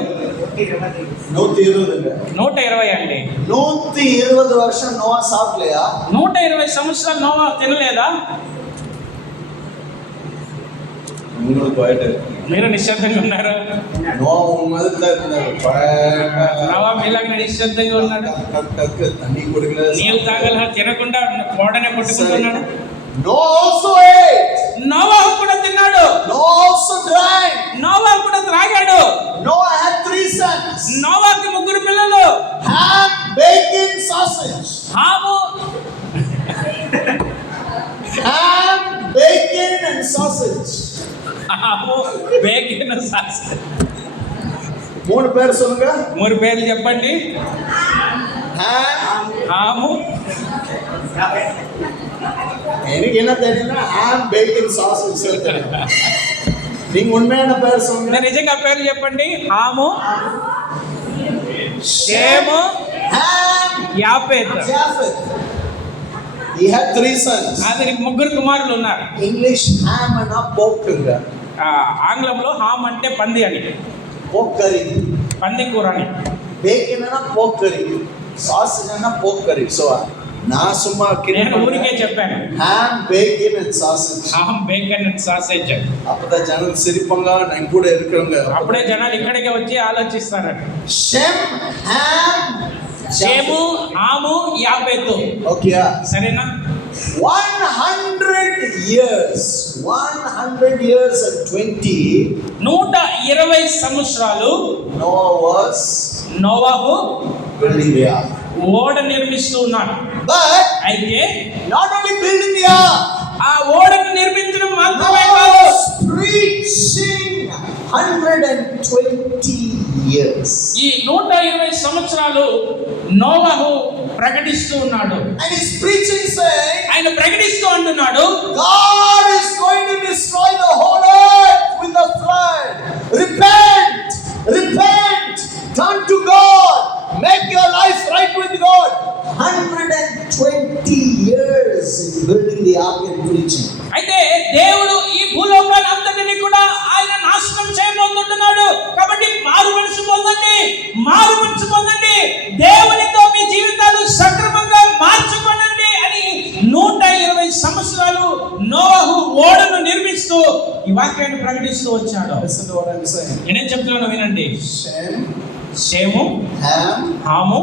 120 120 అండి. 120 వర్షం నోవా సాప్లియా? 120 సంవత్సరాలు నోవా తినలేదా? உங்களுக்கு போயிட்டு మీరు నిశ్శబ్దంగా ఉన్నారు. நோவும் மாதிரி தான் இருந்தாரு. నోవా మీలాగా నిశ్శబ్దంగా ఉన్నాడు. தண்ணி கொடுக்கல. నీళ్ళు తాగల తినకుండా కోడనే కొట్టుకుంటున్నాడు. Noah also ate. నోవా కూడా తిన్నాడు. Noah also drank. నోవా కూడా త్రాగాడు. Noah had 3 sons. నోవాకి 3 పిల్లలు. Ham, bacon, sausage. Ham Ham, bacon and sausage. Ham bacon sauce. 3 పేరు சொல்லுங்க. 3 పేర్లు చెప్పండి. Ham. హాము எனக்கு என்ன தெரியும்னா ham, bacon, sausage தெரியும். நீங்க உண்மையான பேர் சொல்லுங்க. నిజంగా పేర్లు చెప్పండి. హాము, షేము, Ham, Japheth. Japheth. He had 3 sons. అతనికి 3 కుమారులు ఉన్నారు. English ham and పోక్కుగా. ఆంగ్లంలో హామ్ అంటే పంది అని, పోక్కరి. పంది కూర అని. Bacon and పోక్కరి. Sausage and పోక్కరి. So నా సుమ్మా నేను ఊరికే చెప్పాను. ham, bacon and sausage. Ham, bacon and sausage. அப்பதான் ஜனங்கள் சிரிப்பாங்க, நான் கூட இருக்கிறவங்க. అప్పుడే జనాలు ఇక్కడికి వచ్చి ఆలోచిస్తారట. Shem, Ham, షేము, హాము, యాపెతు. ఓకే సరేనా? 100 years. 100 years and 20. 120 సంవత్సరాలు Noah was Novahu building the ark. ఓడ నిర్మిస్తూ ఉన్నాడు. But అయితే not only building the ark, ఆ ఓడను నిర్మించడం మాత్రమే Noah కాదు, was preaching 120 years. ఈ 120 సంవత్సరాలు నోవాహు ప్రకటిస్తూ ఉన్నాడు. And he's preaching saying, ఆయన ప్రకటిస్తూ అంటున్నాడు, God is going to destroy the whole earth with a flood. Repent! Repent! Turn to God! Make your life right with God. 120 years in building the ark and preaching. అయితే దేవుడు ఈ భూలోకాన్ని అంతటిని కూడా ఆయన నాశనం చేయబోతున్నాడు. కాబట్టి మారు మనసు పొందండి, మారు మనసు పొందండి, దేవునితో మీ జీవితాలు సక్రమంగా మార్చుకోనండి అని 120 సంవత్సరాలు నోవాహు ఓడను నిర్మిస్తూ ఈ వాక్యాన్ని ప్రకటిస్తూ వచ్చాడు. Listen to what I'm saying. నేనేం చెప్తున్నాను వినండి. Shem, Shem, Ham, Ham,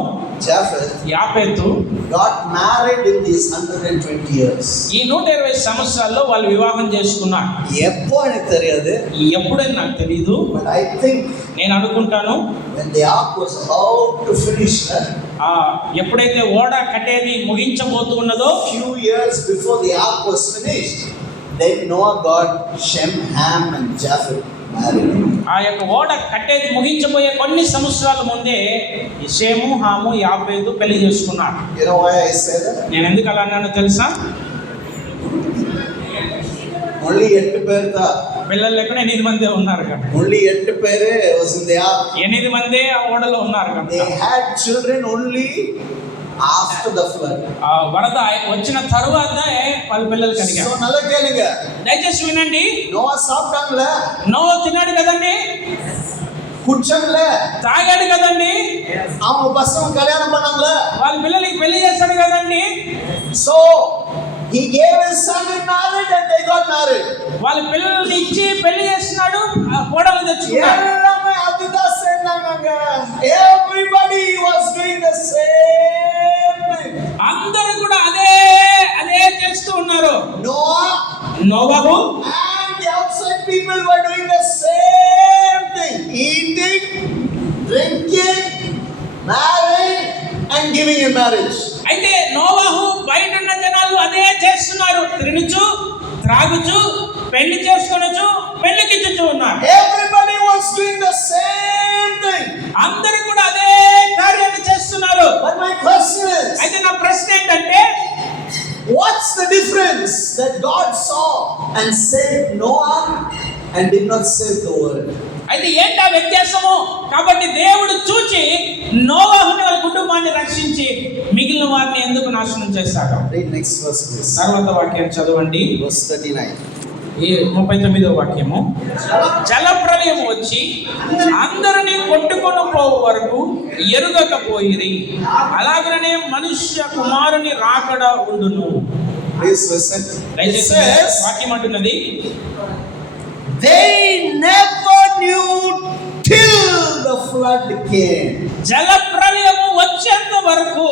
Japheth యాపెతు got married in these 120 years. ఈ 120 సంవత్సరాల్లో వాళ్ళు వివాహం చేసుకున్నారు. எப்போ எனக்கு தெரியாது. ఎప్పుడని నాకు తెలియదు. But I think నేను అనుకుంటాను when the ark was about to finish, ఎప్పుడైతే ఓడ కట్టేది ముగించబోతూ ఉన్నదో, few years before the ark was finished, then Noah got Shem, Ham and Japheth married. ఆ యొక్క ఓడ కట్టేది ముగించబోయే కొన్ని సంవత్సరాల ముందే ఈ షేము, హాము, యాపెతు పెళ్లి చేసుకున్నారు. You know why I say that? నేను ఎందుకు అలా అన్నానో తెలుసా? Only 8 பேர் தான். పిల్లలు లేకుండా 8 మందే ఉన్నారు కదా. Only 8 பேர் was in the ark. 8 మందే ఆ ఓడలో ఉన్నారు They కదా. had children only after the flood. ఆ వరద వచ్చిన తరువాత వాళ్ళ పిల్లలు So కలిగారు. நல்லா கேளுங்க. దయచేసి వినండి. Noah சாப்பிட்டாங்கல, నోవా తిన్నాడు కదండి, குடிச்சாங்கல, తాగాడు కదండి, அவங்க பசங்க கல்யாணம் பண்ணாங்கல. వాళ్ళ పిల్లలకి పెళ్లి చేస్తాడు కదండి. So he gave his son in marriage and they got married. వాళ్ళ పిల్లల్ని ఇచ్చి పెళ్లి చేస్తున్నాడు, ఆ కోడలు తెచ్చుకున్నాడు. எல்லாமே அதுதான் செய்றாங்க. Everybody was doing the same thing. అందరూ కూడా అదే చేస్తూ ఉన్నారు. Noah Novahu and the outside people were doing the same thing. Eating, drinking, marrying and giving in marriage. అయితే నోవాహు బయట ఉన్న జనాలు అదే చేస్తున్నారు. తినుచు, త్రాగుచు, పెళ్లి చేసుకొనుచు, పెళ్లికిచ్చుచు ఉన్నారు. Everybody was doing the same thing. అందరూ కూడా అదే కార్యాన్ని చేస్తున్నారు. But my question is, అయితే నా ప్రశ్న ఏంటంటే, what's the difference that God saw and saved Noah and did not save the world? అయితే ఏంటా వ్యత్యాసము? కాబట్టి దేవుడు చూచి నోవాహుని వాళ్ళ కుటుంబాన్ని రక్షించి మిగిలిన వారిని ఎందుకు నాశనం చేశాడు? Read next verse please. తర్వాత వాక్యం చదవండి. Verse 39. ఈ 39వ వాక్యము. జల ప్రళయం వచ్చి అందరినీ కొట్టుకొని పోవు వరకు ఎరుగకపోయిరి, అలాగనే మనుష్య కుమారుని రాకడ ఉండును. Please listen. It says, వాక్యం అంటున్నది, they never knew till the flood came జల ప్రళయము వచ్చేంత వరకు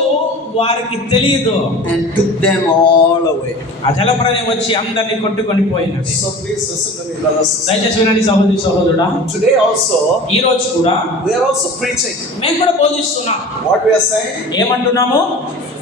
వారికి తెలియదు. and took them all away. ఆ జల ప్రళయం వచ్చి అందరినీ కొట్టుకొని పోయినది. So please listen to me, brothers and sisters. దయచేసి వినండి సహోదరి సహోదరుడా. Today also, ఈ రోజు కూడా we are also preaching. మేము కూడా బోధిస్తున్నాం. What we are saying? ఏమంటున్నాము?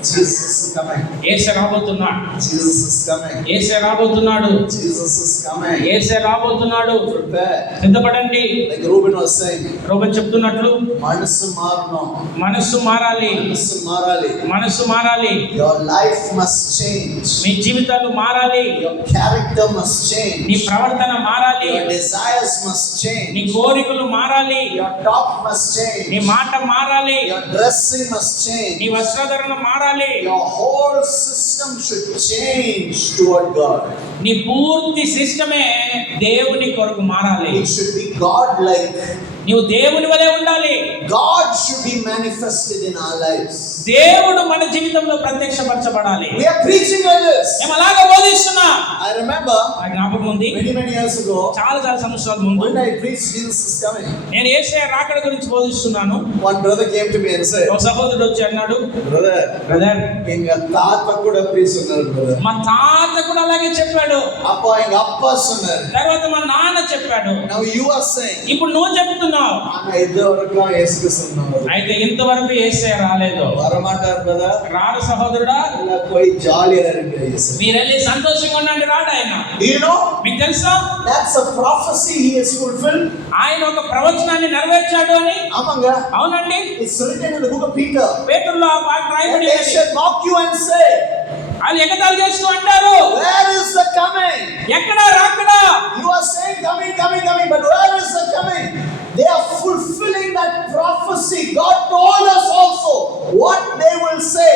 Jesus is coming. యేసే రాబోతున్నాడు. Jesus is coming. యేసే రాబోతున్నాడు. Jesus is coming. యేసే రాబోతున్నాడు. Prepare. సిద్ధపడండి. Like Reuben was saying, Ruban చెప్తున్నట్లు మనసు మారணும். మనస్సు మారాలి. మనసు మారాలి. మనస్సు మారాలి. Your life must change. మీ జీవితాలు మారాలి. Your character must change. నీ ప్రవర్తన మారాలి. Your desires must నీ change. కోరికలు మారాలి. Your talk must change. నీ మాట మారాలి. Your dressing must నీ change. వస్త్రధరణ మారాలి. Your whole system should change toward God. నీ పూర్తి సిస్టమే దేవుని కొరకు మారాలి. It should be God-like. నీవు దేవుని వలె ఉండాలి. God should be manifested in our lives. దేవుడు మన జీవితంలో ప్రత్యక్షపరచబడాలి. We are preaching on this. మేము అలాగే బోధిస్తున్నా. I remember నాకు జ్ఞాపకం ఉంది. many years ago, చాలా సంవత్సరాల ముందు when I preached Jesus is coming, నేను యేసయ్య రాకడ గురించి బోధిస్తున్నాను. one brother came to me and said, ఒక సహోదరుడు వచ్చి అన్నాడు, brother, బ్రదర్ எங்க தாத்தா கூட அப்படி சொன்னாரு brother. మా తాత కూడా అలాగే చెప్పాడు. அப்பா எங்க அப்பா சொன்னாரு. తర్వాత మా నాన్న చెప్పాడు. Now you are saying, ఇప్పుడు నువ్వు చెప్తున్నావు. ஆனா இதுவரைக்கும் இயேசுக்கு சொன்னாரு. అయితే ఇంతవరకు యేసయ్య రాలేదు. வரமாட்டார் brother. రాడు సహోదరుడా. இல்ல போய் ஜாலியா இருங்க இயேசு. మీరు వెళ్ళి సంతోషంగా ఉండండి. రాడు ఆయన. Do you know? మీకు తెలుసా? That's a prophecy he has fulfilled. ఆయన ఒక ప్రవచనాన్ని నెరవేర్చాడు అని. ஆமாங்க. అవునండి. It's written in the book of Peter. పేతురులో ఆ మాట రాయబడి They ఉంది. shall mock you and say, వాళ్ళు ఎగతాళి చేస్తూ అంటారు, where is the coming? ఎక్కడ రాకడా? You are saying coming, but where is the coming? They are fulfilling that prophecy. God told us also what they will say.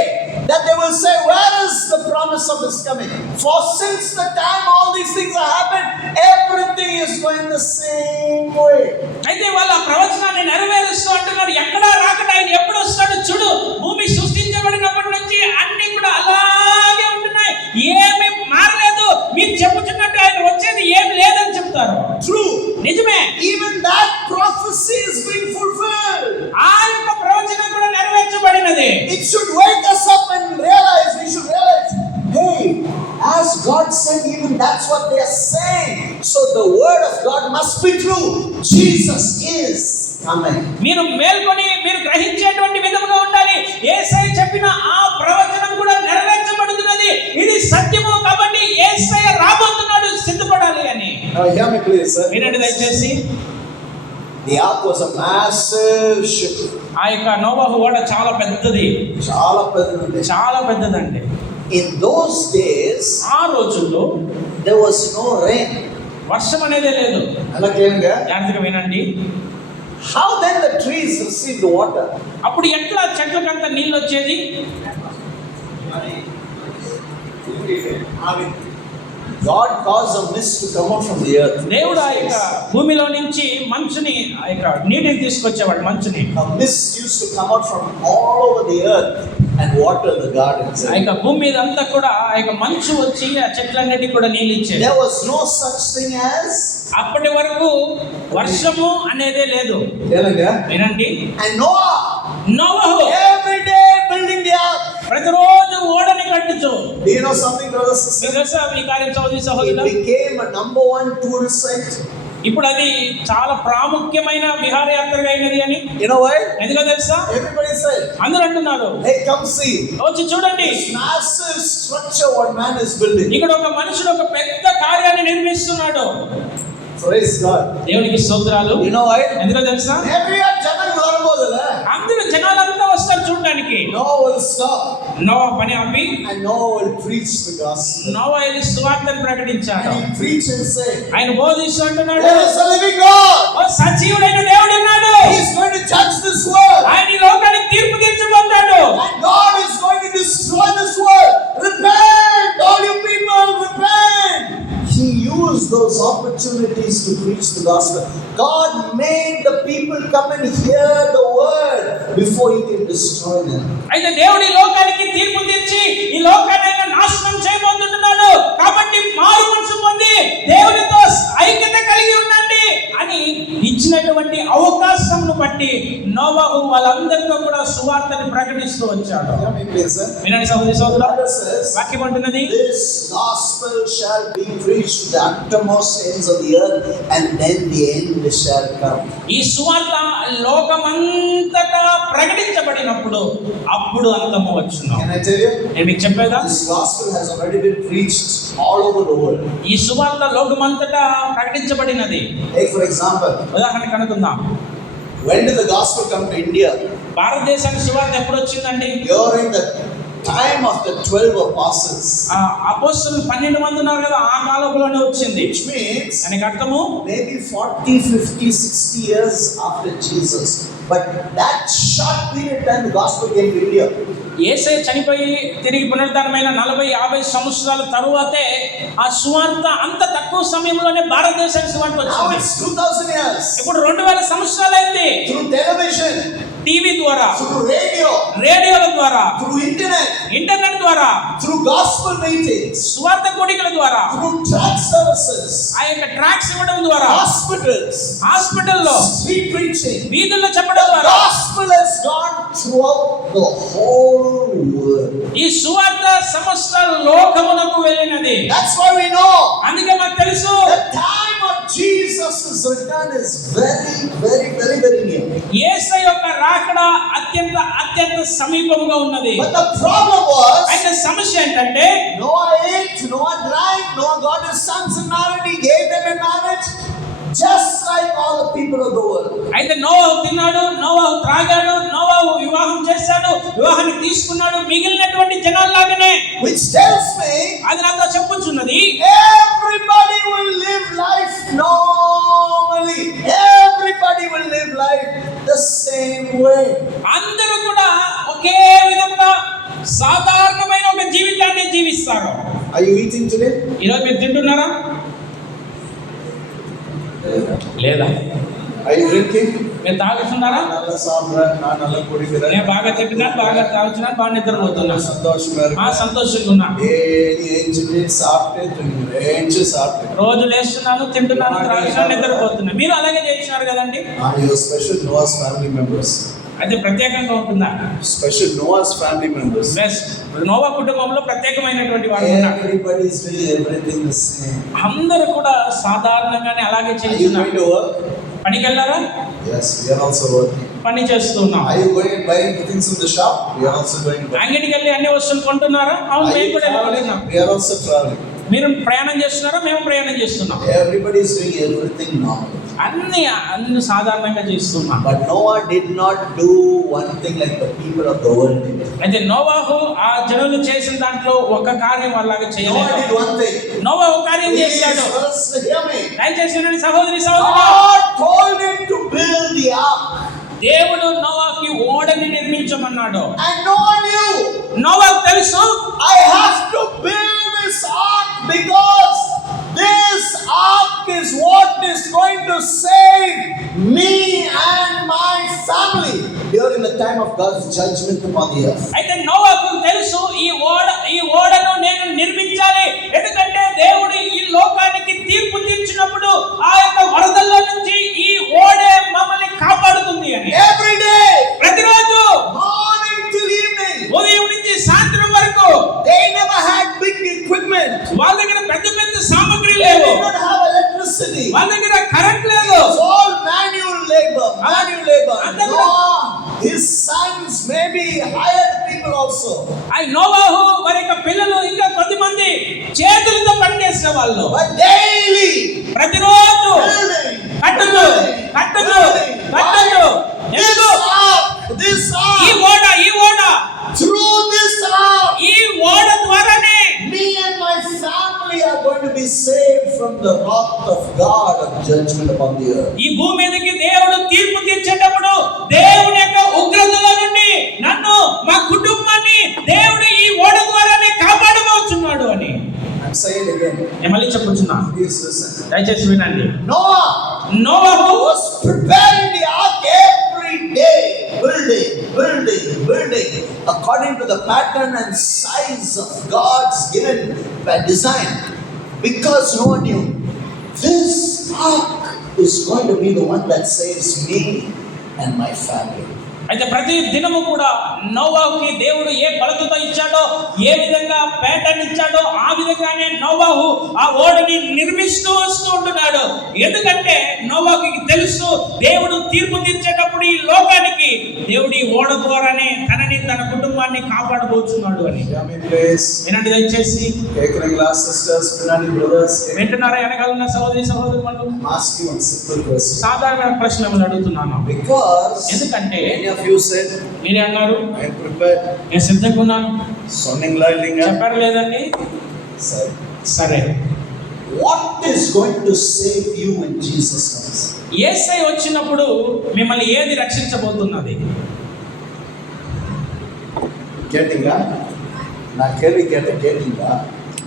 That they will say, where is the promise of His coming? For since the time all these things have happened, everything is going the same way. అయితే వాళ్ళ ప్రవచనాన్ని నెరవేరుస్తూ అంటున్నారు, ఎక్కడా రాకడా, ఆయన ఎప్పుడు వస్తాడు చూడు. భూమి సృష్టించబడినప్పటి నుంచి అన్ని కూడా అలాగే ఉంటున్నాయి, ఏమీ మారలేదు. మీరు చెప్పుచున్నట్టు ఆయన వచ్చేది ఏమి లేదని చెప్తారు. True. నిజమే. Even that prophecy is being fulfilled. ఆ యొక్క ప్రవచనం కూడా నెరవేర్చబడినది. It should wake us up and realize, we should realize, hey, as God said, even that's what they are saying. So the word of God must be true. Jesus is coming. మీరు మేల్కొని మీరు గ్రహించేటువంటి విధముగా ఉండాలి. యేసయ్య చెప్పిన ఆ ప్రవచనం కూడా నెరవేర్చబడుతున్నది. ఇది సత్యము కాబట్టి యేసయ్య రాబోతున్నాడు, సిద్ధపడాలి అని. Now hear me please, sir. వినండి దయచేసి. The ark was a massive ship. ఆ యొక్క నోవహు ఓడ చాలా పెద్దది. చాలా పెద్దది. చాలా పెద్దదండి. In those days, ఆ రోజుల్లో there was no rain. వర్షం అనేదే లేదు. అలా క్లియర్గా జాగ్రత్తగా వినండి. How then the trees received water? అప్పుడు ఎట్లా చెట్లకంతా నీళ్ళు వచ్చేది? God caused a mist to come out from the earth. దేవుడు ఆ యొక్క భూమిలో నుంచి మంచుని, ఆ యొక్క నీటిని తీసుకొచ్చేవాడు. మంచుని, A mist used to come out from all over the earth and water the gardens. ఆ యొక్క భూమి మీద అంతా కూడా ఆ యొక్క మంచు వచ్చి ఆ చెట్లన్నిటికీ కూడా నీళ్ళు ఇచ్చేది. There was no such thing as. అప్పటి వరకు వర్షము అనేదే లేదు. వినండి. And Noah, నోవహు every day building the ark. ప్రతిరోజు ఓడని కట్టుచు. Do you know something, brothers and మీకు sisters? తెలుసా ఈ కార్యం సహోదరి It సహోదరులు? became a #1 tourist site. ఇప్పుడు అది చాలా ప్రాముఖ్యమైన విహారయాత్రగా అయినది అని. You know why? ఎందుకో తెలుసా? Everybody said, అందరూ అంటున్నారు, hey, come see. వచ్చి చూడండి, This massive structure what man is building. ఇక్కడ ఒక మనుషుడు ఒక పెద్ద కార్యాన్ని నిర్మిస్తున్నాడు. Praise God. దేవునికి స్తోత్రాలు. You know why? ఎందుకో తెలుసా? Every జనం వరబోదులే. అందరూ జనాలంతా వస్తారు చూడడానికి. Noah will stop నోవా పని ఆపి and Noah will preach the gospel. Noah వెళ్ళి సువార్తను ప్రకటించాడు. And he preach and say, ఆయన బోధిస్తూ అంటున్నాడు, there is a living God. ఓ సజీవుడైన దేవుడు ఉన్నాడు. He is going to judge this world. ఆయన ఈ లోకానికి తీర్పు తీర్చబోతాడు. And God is going to destroy this world. Repent, all you people, repent. He used those opportunities to preach the gospel. God made the people come and hear the word before He can destroy them. అయితే దేవుడు ఈ లోకానికి తీర్పు తీర్చి ఈ లోకాన్ని ఆయన నాశనం చేయబోతున్నాడు. కాబట్టి మారు మనసు పొంది దేవునితో ఐక్యత కలిగి ఉన్న ఇచ్చినటువంటి అవకాశంను బట్టి నోవహు వాళ్ళందరితో కూడా సువార్తని ప్రకటిస్తూ వచ్చాడు. Hear me please, sir. వినండి సహోదరి సహోదరులారా, Bible says, వాక్యం అంటున్నది, this gospel shall be preached to the uttermost ends of the earth, and then the end shall come. ఈ సువార్త లోకమంతటా ప్రకటించబడినప్పుడు అప్పుడు అంతము వచ్చును. Can I tell you? నేను మీకు చెప్పేదా, This gospel has already been preached all over the world. ఈ సువార్త లోకమంతటా ప్రకటించబడినది. Take for example, ఉదాహరణ కనుకుందాం. when did the gospel come to India? భారతదేశానికి సువార్త ఎప్పుడు వచ్చిందండి? During the time of the 12 apostles. అపోస్తలులు 12 మంది ఉన్నారు కదా, ఆ కాలంలోనే వచ్చింది. Which means దానికి అర్థము maybe 40, 50, 60 years after Jesus. But that short period time the gospel came to India. యేసయ్య చనిపోయి తిరిగి పునరుద్ధానమైన 40-50 సంవత్సరాల తరువాతే ఆ సువార్త అంత తక్కువ సమయంలోనే భారతదేశానికి సువార్త Now వచ్చింది. it's 2000 years. ఇప్పుడు 2000 సంవత్సరాలు అయింది. Through television, టీవీ ద్వారా, through radio, రేడియోల ద్వారా, through internet, ఇంటర్నెట్ ద్వారా, through gospel meetings, సువార్త కూడికల ద్వారా, through tract services, ఆ యొక్క ట్రాక్స్ ఇవ్వడం ద్వారా, hospitals, హాస్పిటల్లో, street preaching. వీధుల్లో చెప్పడం The ద్వారా gospel has gone throughout the whole world. ఈ సువార్త సమస్త లోకమునకు వెళ్ళినది. That's why we know అందుకే మనకు తెలుసు the time of Jesus' return is very, very, very, very near. యేసయ్య యొక్క రాకడ అత్యంత సమీపంగా ఉన్నది. But the problem was, అయితే సమస్య ఏంటంటే, Noah ate, Noah drank, Noah got his sons in marriage, he gave them in marriage, just like all the people of the world. అయితే నోవహు తిన్నాడు, నోవహు త్రాగాడు, నోవహు వివాహం చేశాడు, వివాహాన్ని తీసుకున్నాడు, మిగిలినటువంటి జనాల్లాగానే. Which tells me అది నాతో చెప్పుచున్నది, everybody will live life normally. Everybody will live life the same way. అందరూ కూడా ఒకే విధంగా సాధారణమైన ఒక జీవితాన్ని జీవిస్తారు. Are you eating today? ఈరోజు మీరు తింటున్నారా? లేదా? Are you drinking? మీరు తాగుతున్నారా? நல்ல சாப்பிடுறேன், நான் நல்லா குடிக்கிறேன். నేను బాగా తింటున్నాను, బాగా తాగుతున్నాను, బాగా నిద్రపోతున్నాను, సంతోషంగా ఇருக்கு. సంతోషంగా ఉన్నా. ఏంచి సాப்பிட்டு తింటున్నాను, ఏంచి సాப்பிட்டு. రోజు లేస్తున్నాను, తింటున్నాను, త్రాగుతున్నాను, నిద్రపోతున్నాను. మీరు అలాగే చేస్తున్నారు కదండి. Are you special Noah's family members? అయితే ప్రత్యేకంగా ఉంటుందా? Special Noah's family members. Noah కుటుంబంలో ప్రత్యేకమైనటువంటి వారు ఉన్నారు. Everybody is doing everything the same. అందరూ కూడా సాధారణంగానే అలాగే Are you చేస్తున్నారు. going to work? పనికి వెళ్ళారా? Yes, we are also working. పని చేస్తున్నాం. Are you going and buying things in the shop? We are also going to buy. అంగడికి వెళ్ళి అన్ని వస్తువులు కొంటున్నారా? అవును, Are మేము you కూడా traveling? వెళ్తున్నాం. We are also traveling. మీరు ప్రయాణం చేస్తున్నారా? మేము ప్రయాణం చేస్తున్నాం. Everybody is doing everything normal. అన్ని సాధారణంగా చేస్తున్నాం. But Noah did not do one thing like the people of the world did. అయితే నోవాహు ఆ జనులు చేసిన దాంట్లో ఒక కార్యం అలాగే Noah చేయలేదు. did one thing. నోవా ఒక కార్యం Please, చేశాడు. first hear me. దయచేసి వినండి సహోదరి సహోదరులు. God told him to build the ark. దేవుడు నోవాకి ఓడని నిర్మించమన్నాడు. And Noah knew, నోవాకు తెలుసు, I have to build this ark because this ark is what is going to save me and my family during the time of God's judgment upon the earth. అయితే నోవాకు తెలుసు ఈ ఓడను నేను నిర్మించాలి, ఎందుకంటే దేవుడు ఈ లోకానికి తీర్పు తీర్చినప్పుడు ఆ యొక్క వరదల్లో నుంచి ఈ ఓడే మమ్మల్ని కాపాడుతుంది అని. Every day, ప్రతిరోజు morning till evening, ఉదయం నుంచి సాయంత్రం వరకు they never had big equipment. వాళ్ళ దగ్గర పెద్ద సామగ్రి They లేవు, did not have electricity. వాళ్ళ దగ్గర కరెంట్ లేదు. It's all manual labor. Noah, his sons, maybe hired people also. నోవాహు వారి యొక్క పిల్లలు ఇంకా కొద్దిమంది చేతులతో పనిచేసే వాళ్ళు. But daily, ప్రతిరోజు building, కట్టును this ark, ఈ ఓడ through this ark, ఈ ఓడ ద్వారానే me and my family are going to be saved from the wrath of God of judgment upon the earth. ఈ భూమి మీదకి దేవుడు తీర్పు తీర్చేటప్పుడు దేవుని యొక్క ఉగ్రతలో నుండి నన్ను మా కుటుంబాన్ని దేవుడు ఈ ఓడ ద్వారానే కాపాడబోతున్నాడు అని. I'm saying again. నేను మళ్ళీ చెప్పుచున్నా, Please listen. దయచేసి వినండి. Noah was preparing the ark every day, building according to the pattern and size of God's given by design, because Noah knew this ark is going to be the one that saves me and my family. అయితే ప్రతి దినము కూడా నోవాహుకి దేవుడు ఏ కొలతతో ఇచ్చాడో, ఏ విధంగా pattern ఇచ్చాడో ఆ విధంగానే నోవాహు ఆ ఓడని నిర్మిస్తూ వస్తూ ఉంటున్నాడు. ఎందుకంటే నోవాహుకి తెలుసు దేవుడు తీర్పు తీర్చేటప్పుడు ఈ లోకానికి దేవుడు ఈ ఓడ ద్వారానే తనని తన కుటుంబాన్ని కాపాడబోతున్నాడు అని. వినండి దయచేసి. వింటున్నారా వెనకాల ఉన్న సహోదరి సహోదరులు? సాధారణ ప్రశ్న అడుగుతున్నాను. ఎందుకంటే You said, మీరే అన్నారు I am prepared. నేను సిద్ధంగా ఉన్నాను. చెప్పారు లేదండి? సరే. What is going to save you when Jesus comes? యేసయ్య వచ్చినప్పుడు మిమ్మల్ని ఏది రక్షించబోతున్నది? కేటింగా నా కేలి కేటింగా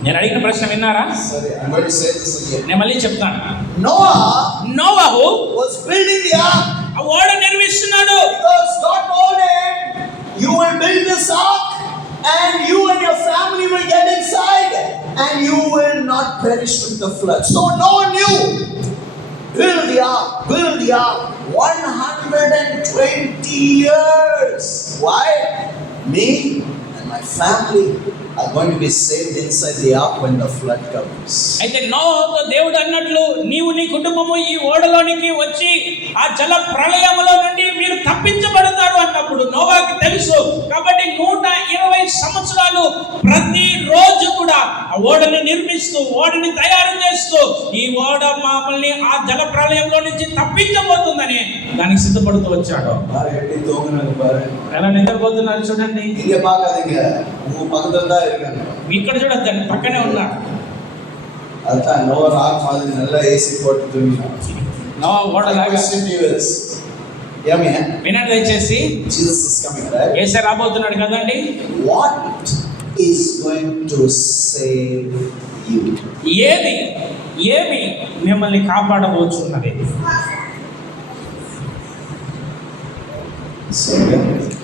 నేను అడిగిన ప్రశ్న విన్నారా? సరే, I'm going to say this again. నేను మళ్ళీ చెప్తాను. నోవాహు was building the ark. ఆ ఓడ నిర్మిస్తున్నాడు. Because God told him, you will build this ark and you and your family will get inside and you will not perish with the flood. So Noah knew, build the ark 120 years. Why? Me and my family are going to be saved inside the ark when the flood comes. అయితే నోవాహుతో దేవుడు అన్నట్లు నీవు నీ కుటుంబము ఈ ఓడలోనికి వచ్చి ఆ జల ప్రళయములో నుండి మీరు తప్పించబడతారు అన్నప్పుడు నోవాహుకి తెలుసు. కాబట్టి 120 సంవత్సరాలు ప్రతి రోజు కూడా ఆ ఓడని నిర్మిస్తూ ఓడని తయారు చేస్తూ ఈ ఓడ మమ్మల్ని ఆ జల ప్రళయంలో నుంచి తప్పించబోతుందని దానికి సిద్ధపడుతూ వచ్చాడు. ఎలా నిద్రపోతున్నారు చూడండి. ఇక్కడ చూడద్దండి, పక్కనే ఉన్నారు. వినండి దయచేసి. యేసయ్య రాబోతున్నాడు కదండి. What is going to save you? ఏమి మిమ్మల్ని కాపాడబోతున్నది?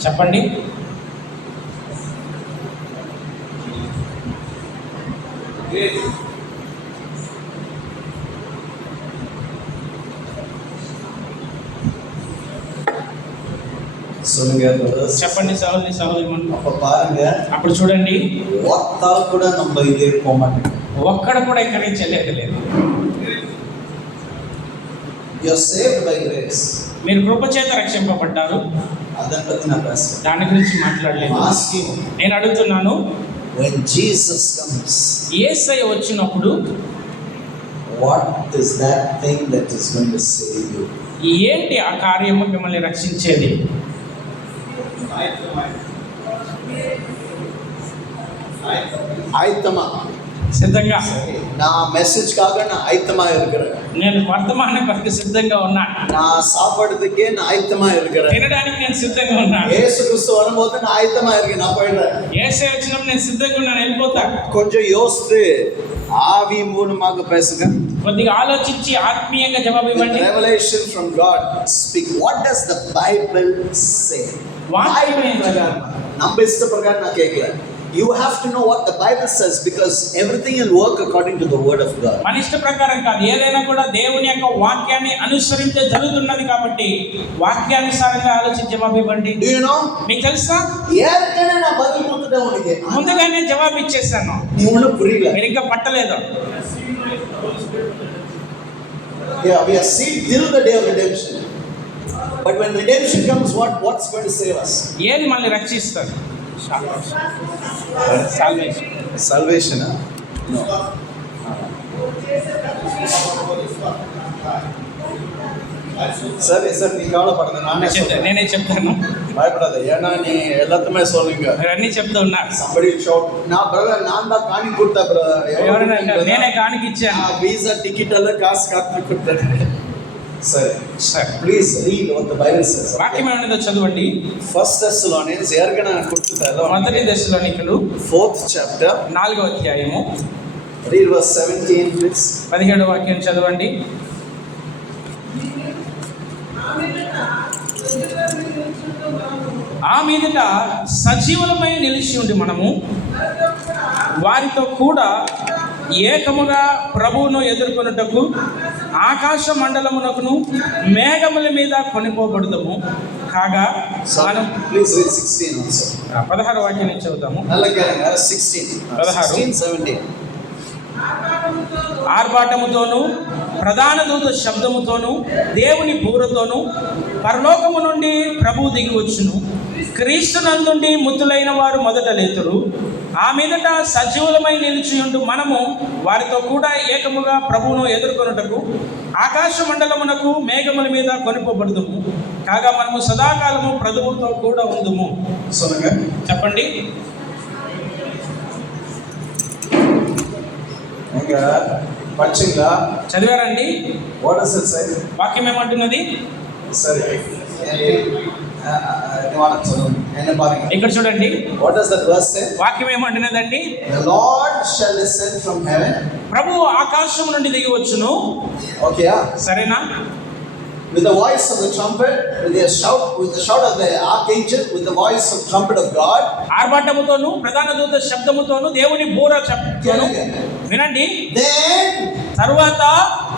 చెప్పండి. చెప్పండి సహోదరి సహోదరి. అప్పుడు చూడండి, ఒక్కడ కూడా ఇక్కడికి చెల్లెక్కలేదు. మీరు కృపచేత రక్షింపబడ్డారు. దాని గురించి మాట్లాడలేదు. నేను అడుగుతున్నాను, when Jesus comes, యేసయ్య వచ్చినప్పుడు what is that thing that is going to save you? ఏంటి ఆ కార్యము మిమ్మల్ని రక్షించేది? ஆயத்தமா సిద్ధంగా నా మెసేజ్ కాగా நான் ஆயத்தமா இருக்கிறேன். నేను వర్తమానం కొరకు సిద్ధంగా ఉన్నాను. நான் சாப்பிடுறதுக்கே நான் ஆயத்தமா இருக்கிறேன். తినడానికి నేను సిద్ధంగా ఉన్నాను. యేసు క్రీస్తు வரும்போது நான் ஆயத்தமா இருக்கேன். நான் போயிடுறேன். యేసయ్య వచ్చినప్పుడు నేను సిద్ధంగా ఉన్నాను, వెళ్ళిపోతా. కొంచెం యోసిத்து ఆవి మూలமாக பேசுங்க. కొద్దిగా ఆలోచించి ఆత్మీయంగా జవాబు ఇవ్వండి. Revelation from God speak. What does the Bible say? వాక్యం ప్రకారం நம்ம ఇష్ట ప్రకారం నా కేకల. You have to know what the Bible says because everything will work according to the word of God. మన ఇష్ట ప్రకారం కాదు, ఏదైనా కూడా దేవుని యొక్క వాక్యాన్ని అనుసరించే జరుగుతున్నది కాబట్టి వాక్యానుసారంగా ఆలోచించి జవాబు ఇవ్వండి. Do you know? మీకు తెలుసా? ఏర్కనే నా బదులు కొట్టుడే ఉనికి. ముందుగానే జవాబు ఇచ్చేసాను. నీవును పురిలా. మీరు ఇంకా పట్టలేదు. Yeah, we are sealed till the day of redemption. But when redemption comes, what's going to save us? ఏది మనల్ని రక్షిస్తుంది? Salvation. No. సరే సార్, నీ కవలపడదు, నేనే చెప్తాను, భయపడదు. ఏనా నీ எல்லாத்துமே சொல்லுங்க. అన్నీ చెప్తూ ఉన్నా. somebody shout, నా బ్రదర్ நான் தான் காணி கொடுத்த బ్రదర్. ఎవరైనా నేనే కానికి ఇచ్చాను. ఆ వీసా టికెట్ అల్ల కాసు కట్టు కొట్టారు. సరే sir, please read what the Bible says. వాక్యం ఏమన్నదో చదవండి. First thessalonians ఎర్గన కొట్టుతారు. మొదటి దశలోనికలు 4th chapter 4వ అధ్యాయము read verse 17 please. 17వ వాక్యం చదవండి. ఆ మీదట సజీవులమై నిలిచి ఉండి మనము వారితో కూడా ఏకముగా ప్రభువును ఎదుర్కొనుటకు ఆకాశ మండలమునకును మేఘముల మీద కొనిపోబడదము కాగా మనం Please read 16 also. 16 వాక్యం నుంచి చదువుతాము. Nallakkaranga 16. 16, 17. ఆర్భాటముతోను ప్రధాన దూత శబ్దముతోను దేవుని బూరతోను పరలోకము నుండి ప్రభువు దిగి వచ్చును. క్రీస్తు నందుండి మృతులైన వారు మొదట లేతురు. ఆ మీదట సజీవులమై నిలిచియుండు మనము వారితో కూడా ఏకముగా ప్రభువును ఎదుర్కొనుటకు ఆకాశ మండలమునకు మేఘముల మీద కొనిపోబడుదుము కాగా మనము సదాకాలము ప్రభువుతో కూడా ఉందుము. Sonanga. చెప్పండి. ఇంకా పచ్చంగా చదివారండి? What does it say? వాక్యం ఏమంటున్నది? సరే ఇక్కడ చూడండి. What does that verse say? వాక్యం ఏమంటున్నదండి? The Lord shall descend from heaven. ప్రభువు ఆకాశం నుండి దిగి వచ్చును. Okay, yeah. సరేనా? With the voice of the trumpet, with the shout of the archangel, with the voice of trumpet of God. ఆర్భాటముతోను ప్రధాన దూత శబ్దముతోను దేవుని బూర శబ్దముతోను. వినండి. Then తరువాత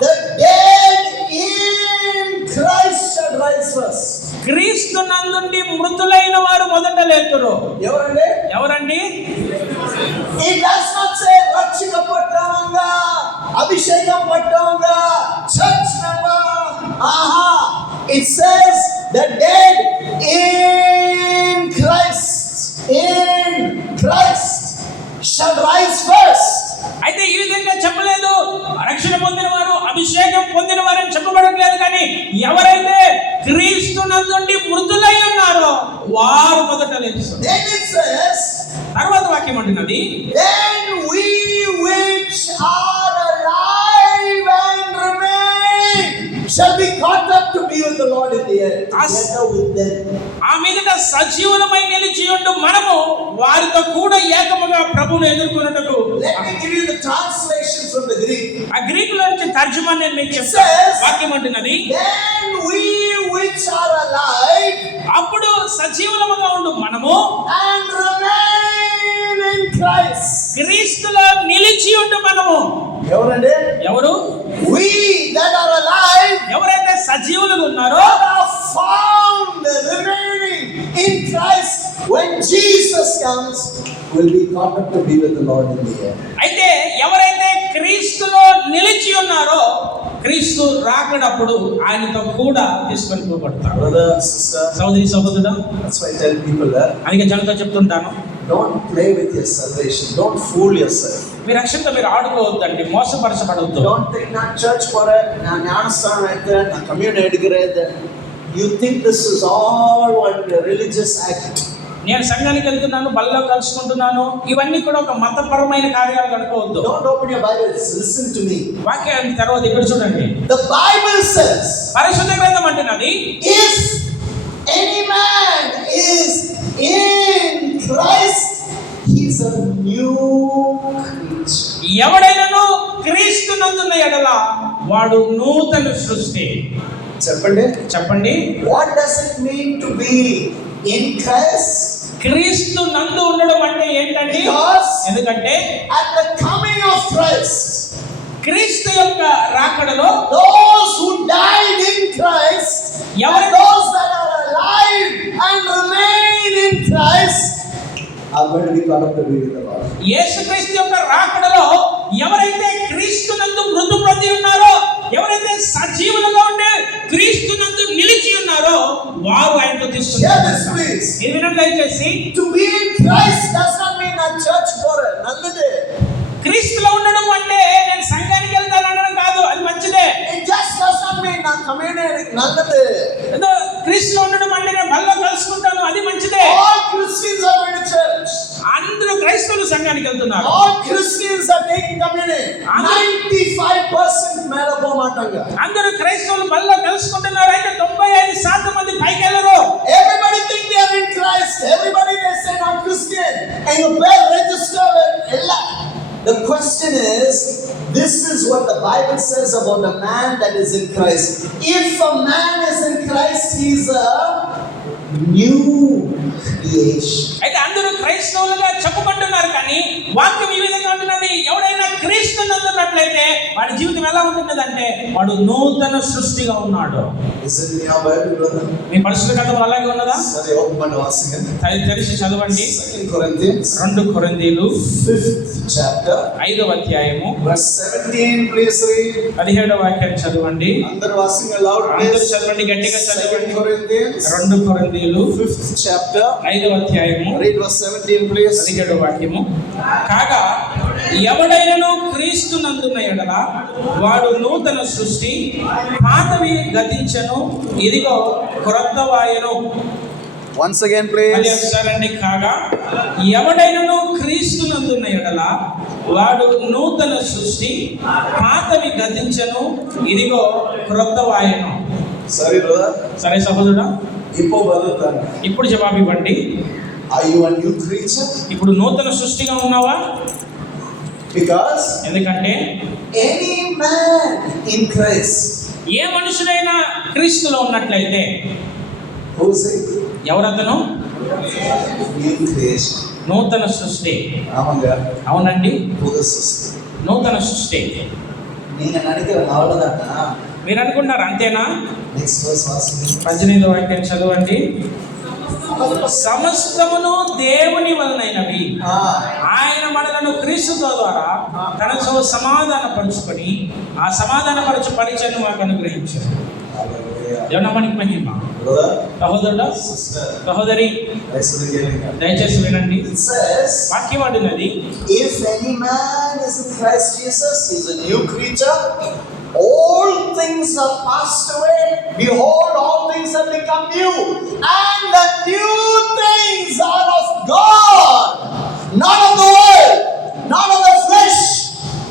the dead in Christ shall rise first. క్రీస్తు నందుండి మృతులైన వారు మొదట లేతురు. ఎవరండి? It does not say రక్షింపబడ్డవగా, అభిషేకం పడ్డవగా, church member. Aha! It says the dead in Christ shall rise first. అయితే ఈ విధంగా చెప్పలేదు. రక్షణ పొందిన వారు అభిషేకం పొందిన వారని చెప్పబడట్లేదు. కానీ ఎవరైతే క్రీస్తు నందుండి మృతులై ఉన్నారో వారు మొదట లేస్తారు. Then it says, తర్వాత వాక్యం అంటున్నది, then we which are alive and remain shall be caught up to be with the Lord in the air, together with them. ఆ మీదట సజీవులమై నిలిచి ఉండు మనము వారితో కూడా ఏకముగా ప్రభువును ఎదుర్కొనుటకు. Let me give you the translation from the Greek. ఆ గ్రీకు లో నుంచి తర్జుమా నేను మీకు చెప్తాను. Says, వాక్యం అంటున్నది, then we which are alive అప్పుడు సజీవులముగా ఉండు మనము and remain in Christ. క్రీస్తులో నిలిచి ఉండు మనము. ఎవరండి? ఎవరు? We that are alive, ఎవరైతే సజీవులుగా ఉన్నారో are found remaining in Christ when Jesus comes, will be caught up to be with the Lord in the air. అయితే ఎవరైతే క్రీస్తులో నిలిచి ఉన్నారో క్రీస్తు రాకడప్పుడు ఆయనతో కూడా తీసుకొని పోబడతారు. Brother, sister, సోదరి సహోదరుడా, that's why I tell people that అందుకే జనంతో చెప్తుంటాను, don't play with your salvation, don't fool yourself. మీ రక్షణతో మీరు ఆడుకోవద్దండి, మోసపరచబడవద్దు. Don't think నా church పోరే, నా జ్ఞానస్థానం అయితే, నా community ఎడిగిరేది. You think this is all one religious act. నేను సంఘానికి వెళ్తున్నాను, బల్లో కలుసుకుంటున్నాను, ఇవన్నీ కూడా ఒక మతపరమైన కార్యాలు అనుకోవద్దు. Don't open your Bibles, listen to me. వాక్యాన్ని తర్వాత ఇక్కడ చూడండి. The Bible says, పరిశుద్ధ గ్రంథం అంటున్నది, if any man is in Christ, he is a new creature. ఎవడైనాను క్రీస్తు నందున్న ఎడల వాడు నూతన సృష్టి. చెప్పండి. What does it mean to be in Christ? క్రీస్తు నందు ఉండడం అంటే ఏంటండి? Because ఎందుకంటే at the coming of Christ, క్రీస్తు యొక్క రాకడలో those who died in Christ and those that are alive and remain in Christ are going to be caught up to be with the Lord. యేసుక్రీస్తు యొక్క రాకడలో ఎవరైతే క్రీస్తు నందు మృతు పొంది ఉన్నారో, ఎవరైతే సజీవులుగా ఉండే క్రీస్తు నందు నిలిచి ఉన్నారో వారు ఆయనతో Hear this, please. ఇది వినండి దయచేసి. To be in Christ does not mean a church for nallade. క్రీస్తులో ఉండడం అంటే నేను సంఘానికి వెళ్తాను అనడం కాదు, అది మంచిదే. It just does not mean na community nallade. ఏదో క్రీస్తులో ఉండడం అంటే నేను బల్లో కలుసుకుంటాను, అది మంచిదే. All Christians are going to church. అందరూ క్రైస్తవులు సంఘానికి వెళ్తున్నారు. All Christians are taking communion. 95% మేల పోమాటంగా. అందరూ క్రైస్తవులు బల్లో కలుసుకుంటున్నారు. అయితే 95% మంది పైకి వెళ్ళరు. Everybody think they are in Christ. Everybody they say I'm Christian. And you pay register ella. The question is, this is what the Bible says about a man that is in Christ. If a man is in Christ, he is a new creation. అయితే అందరూ క్రైస్తవులుగా చెప్పుకుంటున్నారు, కానీ వాక్యం ఈ విధంగా ఉంటున్నది, ఎవడైనా క్రీస్తు నందున్నట్లయితే ఉన్నట్లయితే వాడి జీవితం ఎలా ఉంటున్నదంటే వాడు నూతన సృష్టిగా ఉన్నాడు. Is it in your Bible, brother? మీ పరిశుద్ధ గ్రంథం అలాగే ఉన్నదా? సరే, ఓపెన్ వాసింగ్. తెలిసి చదవండి. 2 Corinthians 2 కొరింథీయులు 5th chapter 5వ అధ్యాయము verse 17, please read. 17వ వాక్యాన్ని చదవండి. అందరూ వాసింగ్ aloud, అందరూ please. చదవండి, గట్టిగా 2 చదవండి. Corinthians 2 కొరింథీయులు 5th chapter 5వ అధ్యాయము read verse 17, please. 17వ వాక్యము. కాగా ఎవడైనను క్రీస్తునందున్న ఎడల వాడు నూతన సృష్టి, పాతవి గతించెను, ఇదిగో క్రొత్తవాయెను. Once again, మళ్ళీ please. ఒకసారండి. కాగా ఎవడైనను క్రీస్తునందున్న ఎడల వాడు నూతన సృష్టి, పాతవి గతించెను, ఇదిగో క్రొత్తవాయెను. సరే బ్రదర్, సరే సహోదరుడా, ఇప్పుడు బదులుతాను. ఇప్పుడు జవాబు ఇవ్వండి. Are you a new creature? ఇప్పుడు నూతన సృష్టిగా ఉన్నావా? Because ఎందుకంటే any man in Christ, ఏ మనుషుడైనా క్రీస్తులో ఉన్నట్లయితే who is it? ఎవరతను? New creation. నూతన సృష్టి. ஆமாங்க, అవునండి, புது சிஸ்டம். నూతన సృష్టి. நீங்க நினைக்கிற அவ்வளவுதானா? మీరు అనుకుంటున్నారు అంతేనా? Next verse washing. 18వ వాక్యం చదవండి. సమస్తమును దేవుని వలనైనవి, ఆయన మనలను క్రీస్తు ద్వారా తనతో సమాధానపరుచుకొని ఆ సమాధానపరచు పరిచయం మాకు అనుగ్రహించారు. దేవునామానికి మహిమ. సహోదరుడా, సహోదరి, దయచేసి వినండి. It says, వాక్యం అడిగినది, if any man is in Christ Jesus, he is a new creature. All things are passed away. Behold, all things have become new. And the new things are of God, not of the world, not of the flesh,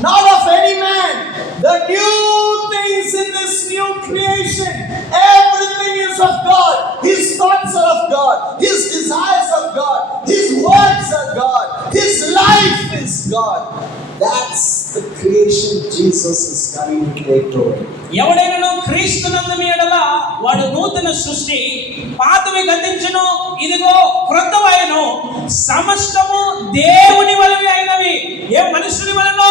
not of any man. The new things in this new creation, everything is of God. His thoughts are of God. His desires of God. His words are God. His life is God. That's the creation Jesus is coming to take over. ఎవడైనను క్రీస్తునందుని ఎడల వాడు నూతన సృష్టి, పాతవి గతించును, ఇదిగో క్రొత్తవాయెను. సమస్తము దేవుని వలన అయినవి. ఏ మనుషుని వలన,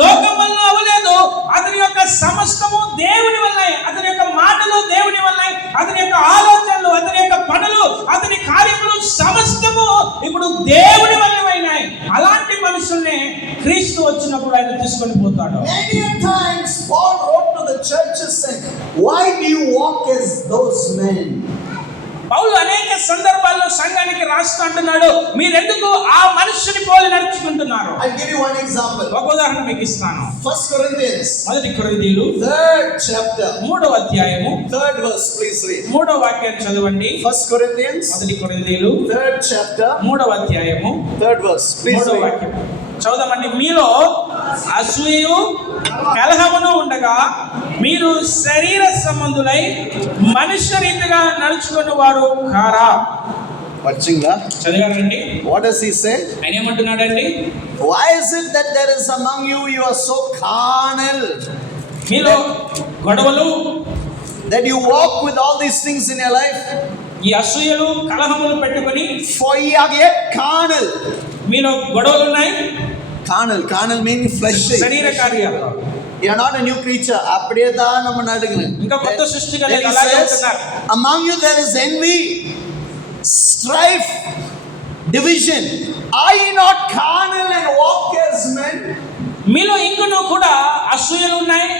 లోకం వలన అవ్వలేదు. అతని యొక్క సమస్తము దేవుని వలన, అతని యొక్క మాటలు దేవుని వలన, అతని యొక్క ఆలోచనలు, అతని యొక్క పనులు, అతని కార్యములు సమస్తము ఇప్పుడు దేవుని వలనమైనాయి. అలాంటి మనుషుల్ని క్రీస్తు వచ్చినప్పుడు ఆయన తీసుకొని పోతాడు. Many times Paul wrote to the churches saying, why do you walk as those men? పౌలు అనేక సందర్భాల్లో సంఘానికి రాస్తూ అంటున్నాడు, మీరెందుకు ఆ మనుషుని పోలి నడుచుకుంటున్నారు? I'll give you one example. ఒక ఉదాహరణ మీకు ఇస్తాను. 1 Corinthians 1 కొరింథీయులు 3rd chapter 3వ అధ్యాయము 3rd verse, please read. 3వ వాక్యాన్ని చదవండి. 1 Corinthians 1 కొరింథీయులు 3rd chapter 3వ అధ్యాయము 3rd verse, please 3వ read. వాక్యం చదవమండి. మీలో అసూయయు కలహమును ఉండగా మీరు శరీర సంబంధులై మనుష్య రీతిగా నడుచుకున్న వారు కారా? Vachingla. చదివారండి. What does he say? ఆయన ఏమంటున్నాడండి? Why is it that there is among you, you are so carnal, మీలో గొడవలు, that you walk with all these things in your life? ఈ అసూయలు కలహములు పెట్టుకొని, For ye are yet carnal. మీలో గొడవలు ఉన్నాయి. Carnal meaning fleshly. శరీర కార్యాలు. You are not a new creature. அப்படியே தான் நம்ம நடுங்கணும். ఇంకా కొత్త సృష్టిగా లేదు, అలాగే ఉంటున్నారు. Among you there is envy, strife, division. Are ye not carnal and walk as men? మీలో ఇంకనూ కూడా అసూయలు ఉన్నాయి,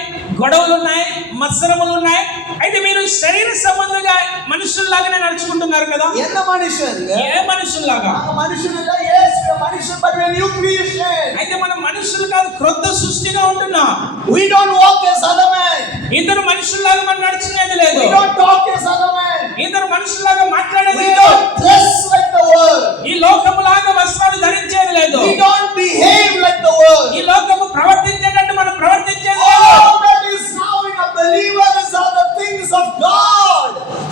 గొడవలు ఉన్నాయి, మత్సరములు ఉన్నాయి. అయితే మీరు శరీర సంబంధంగా మనుషుల్లాగానే నడుచుకుంటున్నారు కదా. என்ன மனுஷன்? ఏ మనుషుల్లాగా? మనుషులు இல்ல. yes, we are మనుషులు, but we are new creation. అయితే మనం మనుషులు కాదు, క్రొత్త సృష్టిగా ఉంటున్నాం. We don't walk as other men. ఇద్దరు మనుషుల్లాగా మనం నడుచుకునేది లేదు. We don't talk as other men. ఇద్దరు మనుషుల్లాగా మాట్లాడేది We లేదు. don't dress like the world. ఈ లోకములాగా వస్త్రాలు ధరించేది లేదు. We don't behave like the world. ఈ లోకము ప్రవర్తించేటట్టు మనం ప్రవర్తించేది లేదు. All that is now in a believer is are the things of God.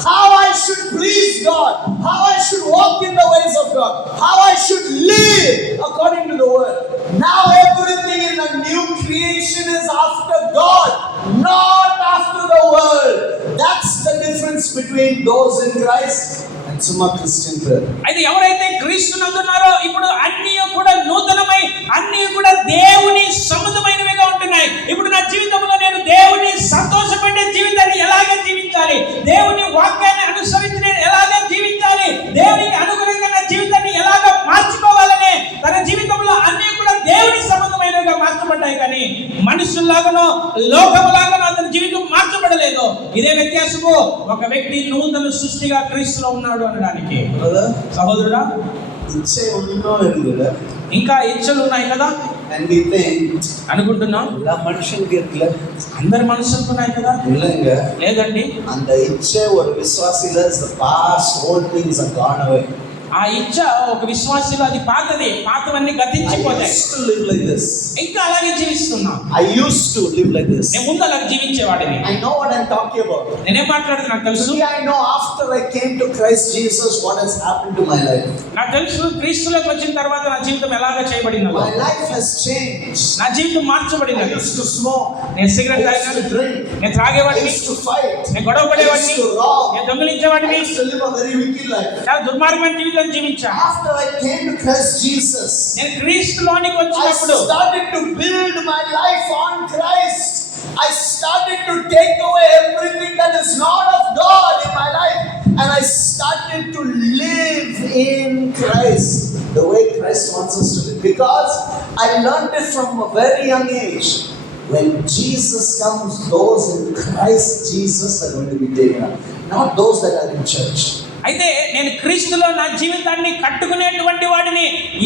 How I should please God. How I should walk in the ways of God. How I should live according to the word. Now everything in the new creation is after God, not after the world. That's the difference between those in Christ and Summa Christian prayer. అయితే ఎవరైతే క్రీస్తునందున్నారో ఇప్పుడు అన్నీ కూడా నూతనమై, అన్నీ కూడా దేవుని సంబంధమైనవిగా ఉంటున్నాయి. ఉంటున్నాయి. ఇప్పుడు నా జీవితంలో నేను దేవుని సంతోషపెట్టే జీవితాన్ని ఎలాగే జీవించాలి, దేవుని వాక్యాన్ని అనుసరించి నేను ఎలాగే జీవించాలి, దేవునికి అనుగుణంగా నా జీవితాన్ని ఎలాగ మార్చుకోవాలని తన జీవితంలో అన్ని కూడా దేవుని సంబంధమైనవిగా మార్చబడ్డాయి. కానీ మనుషుల్లాగానో లోకములాగానో అతని జీవితం మార్చబడలేదు. ఇదే వ్యత్యాసము ఒక వ్యక్తి నూతన సృష్టిగా క్రీస్తులో ఉన్నాడు అనడానికి. సహోదరుడా, இச்சை ஒன்றும் இருக்குது. ఇంకా ఇచ్చలు ఉన్నాయి కదా And we think అనుకుంటున్నాం, எல்லா மனுஷனுக்கு இருக்குல்ல, అందరి మనసులకు ఉన్నాయి కదా. இல்லைங்க. లేదండి, அந்த இச்சை ஒரு விசுவாசில the past old things are gone away. ఆ ఇచ్చ ఒక విశ్వాసిలో అది పాతది, పాతవన్నీ I గతించిపోతాయి. used to live like this. ఇంకా అలాగే జీవిస్తున్నా. I used to live like this. నేను ముందు అలాగే జీవించేవాడిని. I know what I'm talking about. నేనేం మాట్లాడుతున్నా నాకు తెలుసు. See, I know after I came to Christ Jesus what has happened to my life. నాకు తెలుసు క్రీస్తులోకి వచ్చిన తర్వాత నా జీవితం ఎలాగ చేయబడిందో. My life has changed. నా జీవితం I మార్చబడినది. used to smoke. నేను cigarette I used తాగినాను, to drink. నేను I త్రాగేవాడిని, used to fight. నేను గొడవ I పడేవాడిని, used to rob. నేను I దొంగిలించేవాడిని, used to live a very wicked life. చాలా దుర్మార్గమైన జీవితం జీవించా. After I came to Christ Jesus, నేను క్రీస్తులోనికి I వచ్చినప్పుడు started to build my life on Christ. I started to take away everything that is not of God in my life, and I started to live in Christ the way Christ wants us to live, because I learned it from a very young age. When Jesus comes, those in Christ Jesus are going to be taken up, not those that are in church. అయితే నేను క్రీస్తులో నా జీవితాన్ని కట్టుకునేటువంటి వాడిని,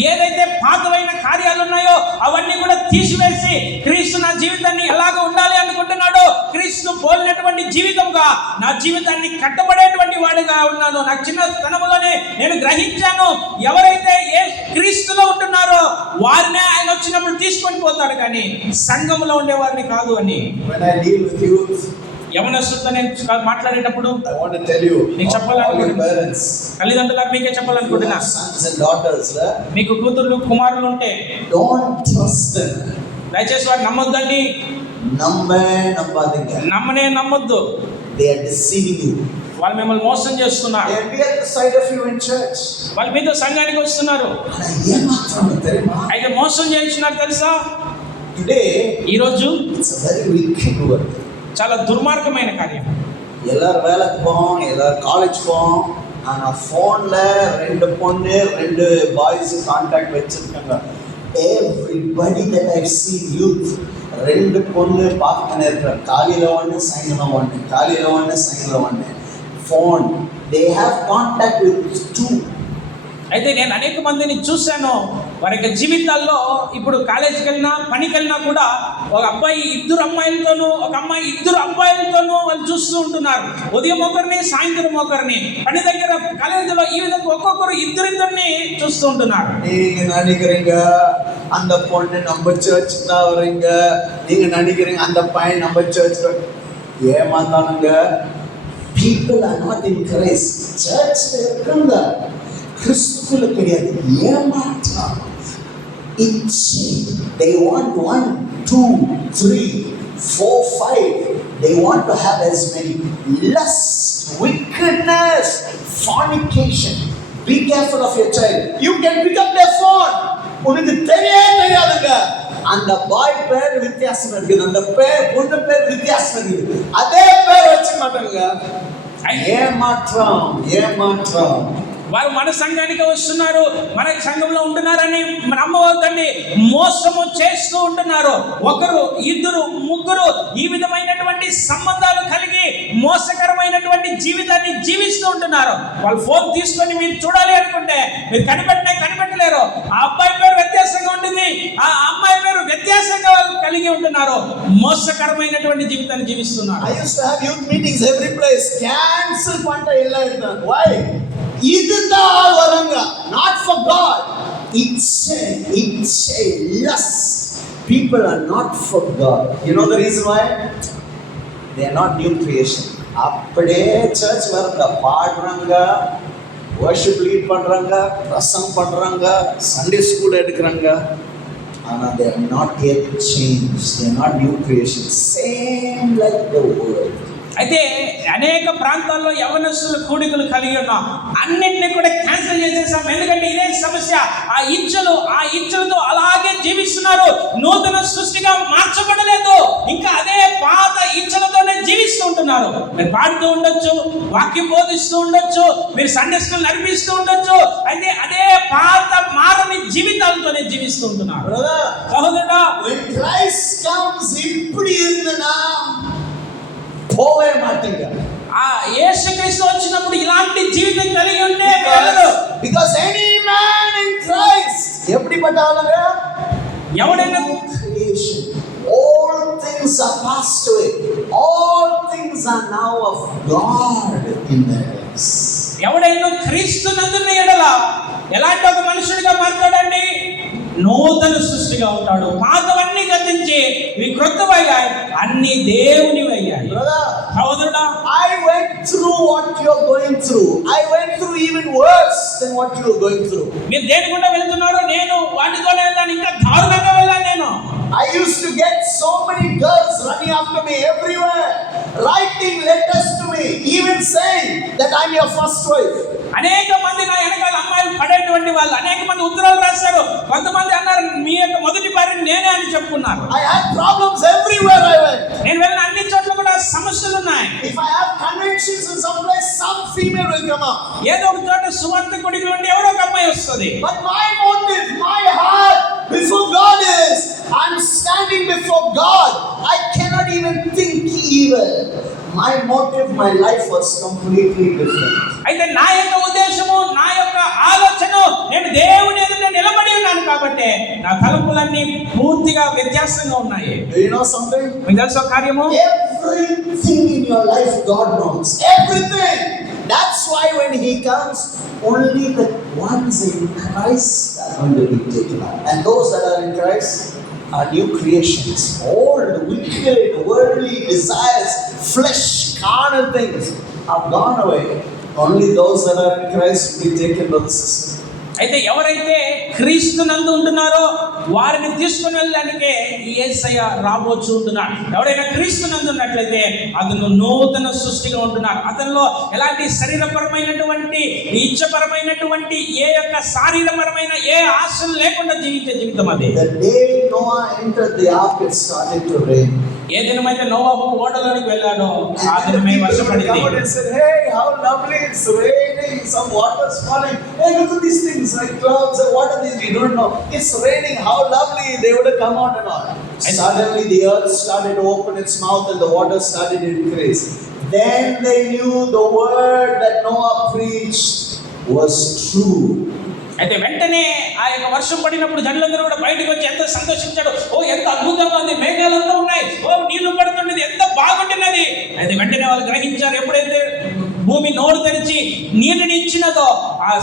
ఏదైతే పాతవైన కార్యాలు ఉన్నాయో అవన్నీ కూడా తీసివేసి క్రీస్తు నా జీవితాన్ని ఎలాగ ఉండాలి అనుకుంటున్నాడో క్రీస్తు పోలినటువంటి జీవితంగా నా జీవితాన్ని కట్టబడేటువంటి వాడిగా ఉన్నాను. నా చిన్న స్థానంలోనే నేను గ్రహించాను, ఎవరైతే ఏ క్రీస్తులో ఉంటున్నారో వారినే ఆయన వచ్చినప్పుడు తీసుకొని పోతాడు, కానీ సంఘంలో ఉండే వారిని కాదు అని. When I deal with youth, యవనస్తులతో నేను మాట్లాడేటప్పుడు I want to tell you, all your parents, తల్లిదండ్రులకు మీకే you చెప్పాలనుకుంటున్నా, have sons and daughters, మీకు కూతుర్లు కుమారులు ఉంటే don't trust them. దయచేసి వారు నమ్మొద్దండి, நம்பாதீங்க. నమ్మొద్దు. They are deceiving you. వాళ్ళు మిమ్మల్ని మోసం చేస్తున్నారు. They will be at the side of you in church. వాళ్ళు మీతో సంఘానికి వస్తున్నారు, ஆனா ஏமாத்துறாங்க தெரியுமா? అయితే మోసం చేయించున్నారు తెలుసా. Today ఈరోజు it's a very wicked world. చాలా దుర్మార్గమైన కార్యం. எல்லாரும் வேலைக்கு போவோம், எல்லாரும் காலேஜ் போவோம், ஆனா ஃபோன்ல 2 பொண்ணு 2 பாய்ஸ் கான்டாக்ட் வச்சிருக்காங்க. Everybody that I've seen youth 2 பொண்ணு பார்த்துட்டே இருக்காங்க. காலையில ஒன்று, சாயங்காலம் ஒன்று, காலையில ஒன்று, சாயங்காலம் ஒன்று. Phone, they have contact with 2. అయితే నేను అనేక మందిని చూశాను, వారి యొక్క జీవితాల్లో ఇప్పుడు కాలేజీకి వెళ్ళినా పనికి వెళ్ళినా కూడా ఒక అబ్బాయి 2 అమ్మాయిలతోనూ, ఒక అమ్మాయి 2 అబ్బాయిలతోనూ వాళ్ళు చూస్తూ ఉంటున్నారు. ఉదయం ఒకరిని, సాయంత్రం ఒకరిని, పని దగ్గర, కాలేజీలో ఈ విధంగా ఒక్కొక్కరు 2 చూస్తూ ఉంటున్నారు. நீங்க நினைக்கிறீங்க அந்த பொண்ணு நம்ம சர்ச் தான் வரீங்க, நீங்க நினைக்கிறீங்க அந்த பையன் நம்ம சர்ச், ஏமாத்தானுங்க. People are not in Christ. Churchல இருக்காங்க, கிறிஸ்துவுல கிடையாது. ஏமாற்றம், இச்சை. They want 1, 2, 3, 4, 5. They want to have as many. Lust, wickedness, fornication. Be careful of your child. You can pick up their phone. உனக்கு தெரியாதுங்க, அந்த பாய் பேர் வித்தியாசம் இருக்குது, அந்த பொண்ணு பேர் வித்தியாசம் இருக்குது, அதே பேர் வச்சு மாட்டாங்க. ஏமாற்றம். వారు మన సంఘానికి వస్తున్నారు, మన సంఘంలో ఉంటున్నారని నమ్మవద్దండి. మోసము చేస్తూ ఉంటున్నారు. 1, 2, 3 ఈ విధమైనటువంటి సంబంధాలు కలిగి మోసకరమైనటువంటి జీవితాన్ని జీవిస్తూ ఉంటున్నారు. వాళ్ళు ఫోన్ తీసుకొని మీరు చూడాలి అనుకుంటే మీరు కనిపెట్టలేరు. ఆ అబ్బాయి పేరు వ్యత్యాసంగా ఉంటుంది, ఆ అమ్మాయి పేరు వ్యత్యాసంగా వాళ్ళు కలిగి ఉంటున్నారు. మోసకరమైనటువంటి జీవితాన్ని జీవిస్తున్నారు. I used to have youth meetings every place. Cancel பண்ண எல்லாம் இருந்தாங்க. Why? இதுதான் வராங்க, not for God. It's a lust. People are not for God. You know the reason why? They are not new creation. அப்படியே search வரங்க, பாடுறாங்க, worship lead பண்றாங்க, பிரசங்கம் பண்றாங்க, சண்டே ஸ்கூல் எடுக்கறாங்க, ஆனா they are not yet changed. They are not new creation. Same like the world. అయితే అనేక ప్రాంతాల్లో యవనస్తుల కూడికలు కలిగి ఉన్నాం. అన్నింటినీ కూడా క్యాన్సిల్ చేసేసి చేస్తాం. ఎందుకంటే ఇదే సమస్య. ఆ ఇచ్చలతో అలాగే జీవిస్తున్నారు. నూతన సృష్టిగా మార్చబడలేదు. ఇంకా అదే పాత ఇచ్చలతోనే జీవిస్తూ ఉంటున్నారు. మీరు పాడుతూ ఉండొచ్చు, వాక్యం బోధిస్తూ ఉండొచ్చు, మీరు సండే స్కూల్ నడిపిస్తూ ఉండొచ్చు, అయితే అదే పాత మారని జీవితాలతోనే జీవిస్తూ ఉంటున్నారు. Brother, సహోదరుడా, when Christ comes, இப்படி இருந்தனா போவே மாட்டீங்க. ఆ యేసుక్రీస్తు వచ్చినప్పుడు ఇలాంటి జీవితం కలిగి ఉంటే వెళ్ళరు. Because any man in Christ எப்படிப்பட்ட ஆளுங்க? ఎవడైనా Creation. All things are passed away. All things are now of God in their lives. ఎవడైనా క్రీస్తు నందున్న ఎడల ఎలాంటి ఒక మనుషుడిగా మారుతాడండి? నూతన సృష్టిగా ఉంటాడు. పాతవన్నీ గతించి ఇవి క్రొత్తవయ్యాయి, అన్ని దేవునివి అయ్యాయి. Brother, సహోదరుడా, I went through what you're going through. I went through even worse than what you're going through. మీరు దేని గుండా వెళ్తున్నారో నేను వాటితోనే వెళ్ళాను, ఇంకా దారుణంగా వెళ్ళాను నేను. I used to get so many girls running after me everywhere, writing letters to me, even saying that I'm your first wife. అనేక మంది నా వెనకాల అమ్మాయిలు పడేటువంటి వాళ్ళు అనేక మంది ఉత్తరాలు రాశారు. కొంతమంది అన్నారు మీ యొక్క మొదటి భార్య నేనే అని చెప్పుకున్నారు. I had problems everywhere I went. నేను వెళ్ళిన అన్ని చోట్ల కూడా సమస్యలు ఉన్నాయి. If I have conventions in some place, some female will come up. ఏదో ఒక చోట సువార్త కొడుకు నుండి ఎవరో ఒక అమ్మాయి వస్తుంది. But my motive, my heart before God is, I'm standing before God. I cannot even think evil. My motive, my life was completely different. అయితే నా యొక్క ఉద్దేశము, నా యొక్క ఆలోచన, నేను దేవుని ఎదుట నిలబడి ఉన్నాను కాబట్టి నా తలంపులన్నీ పూర్తిగా వ్యత్యాసంగా ఉన్నాయి. Do you know something? మీకు తెలుసా కార్యము? Everything in your life God knows. Everything. That's why when He comes, only the ones in Christ are going to be taken up. And those that are in Christ are new creations. Old, wicked, worldly desires, flesh, carnal things have gone away. Only those that are in Christ will be taken to the system. అయితే ఎవరైతే క్రీస్తు నందు ఉంటున్నారో వారిని తీసుకుని వెళ్ళడానికే యేసయ్య రాబోచు ఉంటున్నాడు. ఎవరైనా క్రీస్తు నందు ఉన్నట్లయితే అతను నూతన సృష్టిగా ఉంటున్నారు. అతనిలో ఎలాంటి శరీరపరమైనటువంటి ఇచ్చపరమైనటువంటి ఏ యొక్క శారీరపరమైన ఏ ఆశలు లేకుండా జీవించే జీవితం అది. The day Noah entered the ark, it started to rain. ఏ దినమైతే నోవహు ఓడలోనికి వెళ్ళాడో ఆ And దినమే people వర్షం would come out పడింది. and said, "Hey, how lovely! It's raining. Some water's falling. Hey, look at these things like clouds. What are these? We don't know. It's raining. How lovely!" They would have come out and all. Suddenly, the earth started to open its mouth and the water started to increase. Then they knew the word that Noah preached was true. అయితే వెంటనే ఆ యొక్క వర్షం పడినప్పుడు జనులందరూ కూడా బయటకు వచ్చి ఎంత సంతోషించాడు. ఓ ఎంత అద్భుతంగా ఉంది, మేఘాలంతా ఉన్నాయి, ఓ నీళ్లు పడుతున్నది, ఎంత బాగుంటున్నది. అయితే వెంటనే వాళ్ళు గ్రహించారు, ఎప్పుడైతే భూమి నోరు తెరిచి నీటిని ఇచ్చినదో ఆ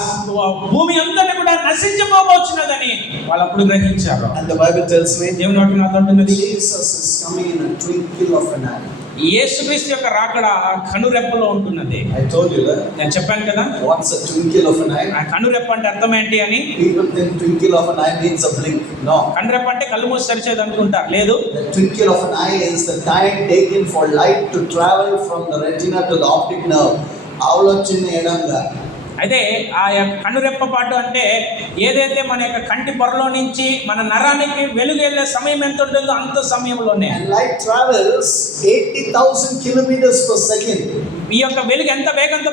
భూమి అంతటి కూడా నశించిపోవచ్చున్నదని వాళ్ళు అప్పుడు గ్రహించారు. And the Bible tells me, దేవుని వాక్యం నాతో అంటున్నది, Jesus is coming in a twinkle of an eye. యేసుక్రీస్తు యొక్క రాకడ కనురెప్పలో ఉంటున్నది. I told you that. నేను చెప్పాను కదా, What's a twinkle of an eye? ఆ కనురెప్ప అంటే అర్థం ఏంటి అని. People think twinkle of an eye means a blink. No. కనురెప్ప అంటే కళ్ళు మూసి తెరిచేది అనుకుంటారు. లేదు, The twinkle of an eye is the time taken for light to travel from the retina to the optic nerve. ఆలోచన ఎడంగా. అయితే ఆ యొక్క కనురెప్ప పాటు అంటే ఏదైతే మన యొక్క కంటి పొరలో నుంచి మన నరానికి వెలుగు వెళ్ళే సమయం ఎంత ఉంటుందో అంత సమయంలోనే. And light travels 80,000 kilometers per second. ఈ యొక్క వెలుగు ఎంత వేగంతో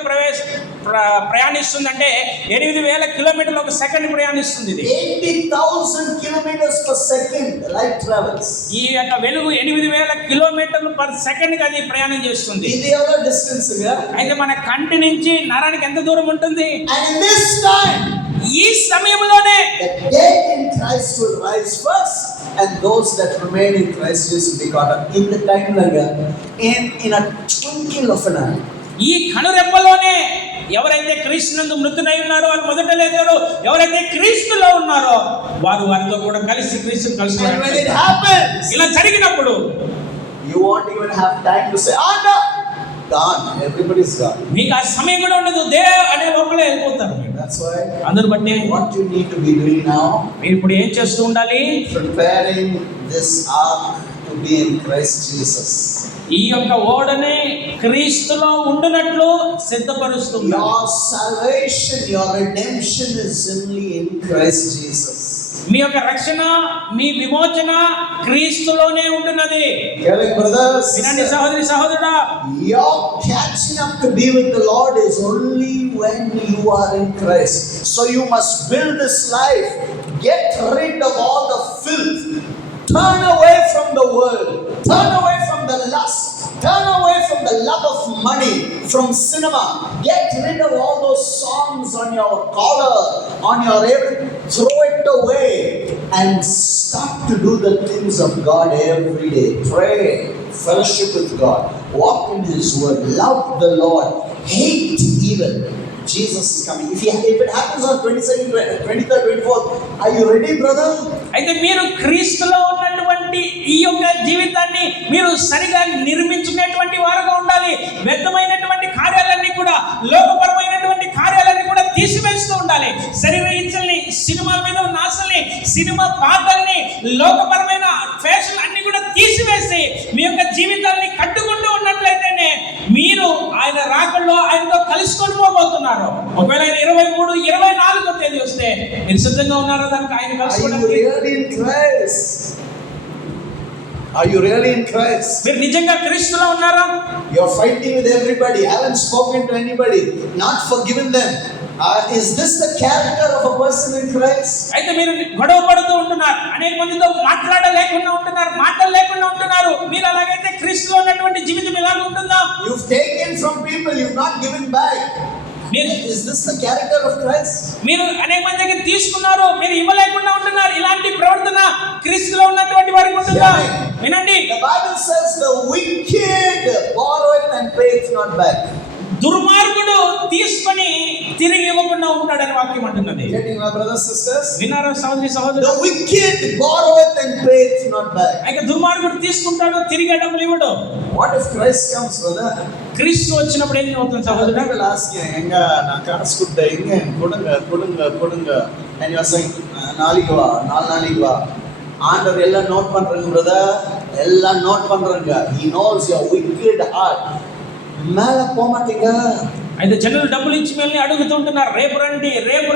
ప్రయాణిస్తుందంటే 8,000 కిలోమీటర్లు ఒక సెకండ్ ప్రయాణిస్తుంది. ఇది 80,000 kilometers per second light travels. ఈ యొక్క వెలుగు 8,000 కిలోమీటర్లు పర్ సెకండ్ కి అది ప్రయాణం చేస్తుంది. ఇది ఎవరో డిస్టెన్స్ గా. అయితే మన కంటి నుంచి నరానికి ఎంత దూరం ఉంటుంది? And in this time, ఈ సమయంలోనే the dead in Christ will rise first, and those that remain in Christ Jesus will be caught up. In the time laga, in a twinkle of an eye. ఈ కనురెప్పలోనే ఎవరైతే క్రీస్తునందు మృతులై ఉన్నారో వాళ్ళు మొదట లేచారో, ఎవరైతే క్రీస్తులో ఉన్నారో వారు వారితో కూడా కలిసి క్రీస్తుని And when కలుసుకున్నారు. it happens, ఇలా జరిగినప్పుడు you won't even have time to say, "Ah, no." Gone. Everybody's gone. మీకు ఆ సమయం కూడా ఉండదు, దే అనే లోపలే వెళ్ళిపోతారు. That's why అందరు బట్టి what you need to be doing now, మీరు ఇప్పుడు ఏం చేస్తూ ఉండాలి? preparing this ark to be in Christ Jesus. ఈ యొక్క ఓడని క్రీస్తులో ఉండునట్లు సిద్ధపరుస్తుంది. Your salvation, your redemption is only in Christ Jesus. మీ యొక్క రక్షణ, మీ విమోచన క్రీస్తులోనే ఉంటున్నది. Telling brothers, వినండి సహోదరి సహోదరుడా, your catching up to be with the Lord is only when you are in Christ. So you must build this life. Get rid of all the filth. Turn away from the world. Turn away from the lust. Turn away from the love of money, from cinema. Get rid of all those songs on your collar, on your everything. Throw it away and start to do the things of God every day. Pray, fellowship with God, walk in His word, love the Lord, hate evil. Jesus is coming. If it happens on 22nd, 23rd, 24th, are you ready, brother? అయితే మీరు క్రీస్తులో ఉన్నటువంటి ఈ యొక్క జీవితాన్ని మీరు సరిగా నిర్మించుకునేటువంటి వారుగా ఉండాలి. వ్యర్థమైనటువంటి కార్యాలన్నీ కూడా, లోకపరమైనటువంటి కార్యాలన్నీ కూడా తీసివేస్తూ ఉండాలి. శరీర ఇచ్చల్ని, సినిమాల మీద ఉన్న ఆశల్ని, సినిమా పాటల్ని, లోకపరమైన ఫ్యాషన్ అన్ని కూడా తీసివేసి మీ యొక్క జీవితాన్ని కట్టుకుంటూ ఉన్నట్లయితేనే మీరు ఆయన రాకల్లో ఆయనతో కలుసుకొని పోబోతున్నారు. ఒకవేళ ఆయన 23, 24 తేదీ వస్తే మీరు సిద్ధంగా ఉన్నారా దానికి ఆయన కలుసుకోవడానికి? Are you really in Christ? మీరు నిజంగా క్రీస్తులో ఉన్నారా? You're fighting with everybody, haven't spoken to anybody, not forgiven them. Is this the character of a person in Christ? అయితే మీరు గొడవ పడుతూ ఉంటున్నారు, అనేక మందితో మాట్లాడలేకుండా ఉంటున్నారు, మాటలు లేకుండా ఉంటున్నారు. మీరు అలాగైతే క్రీస్తులో ఉన్నటువంటి జీవితం ఎలాగ ఉంటుందా? You've taken from people, you've not given back. Is this the character of Christ? మీరు అనేక మంది దగ్గర తీసుకున్నారు, మీరు ఇవ్వలేకుండా ఉంటున్నారు. ఇలాంటి ప్రవర్తన క్రీస్తులో ఉన్నటువంటి వారికి ఉంటుందా? వినండి, The Bible says the wicked borroweth and payeth not back. దుర్మార్గుడు తీసుకొని తిరిగి ఇవ్వకుండా ఉంటాడని వాక్యం అంటున్నది. Getting my brothers sisters? విన్నారా సహోదరి సహోదరులు? The wicked borroweth and payeth not back. అయితే దుర్మార్గుడు తీసుకుంటాడు, తిరిగి డబ్బులు ఇవ్వడు. What if Christ comes, brother? క్రీస్తు వచ్చినప్పుడు ఏం అవుతుంది సహోదరుడు? People ask you, "Enga na cards kudda inge kodunga," and you are saying, "Naligva." ஆண்டவர் எல்லாம் நோட் பண்றாங்க பிரதர், எல்லாம் நோட் பண்றாங்க. He knows your wicked heart. மேல போக மாட்டீங்க. అయితే జనులు డబ్బులు ఇచ్చి వెళ్ళి అడుగుతుంటున్నారు, రేపు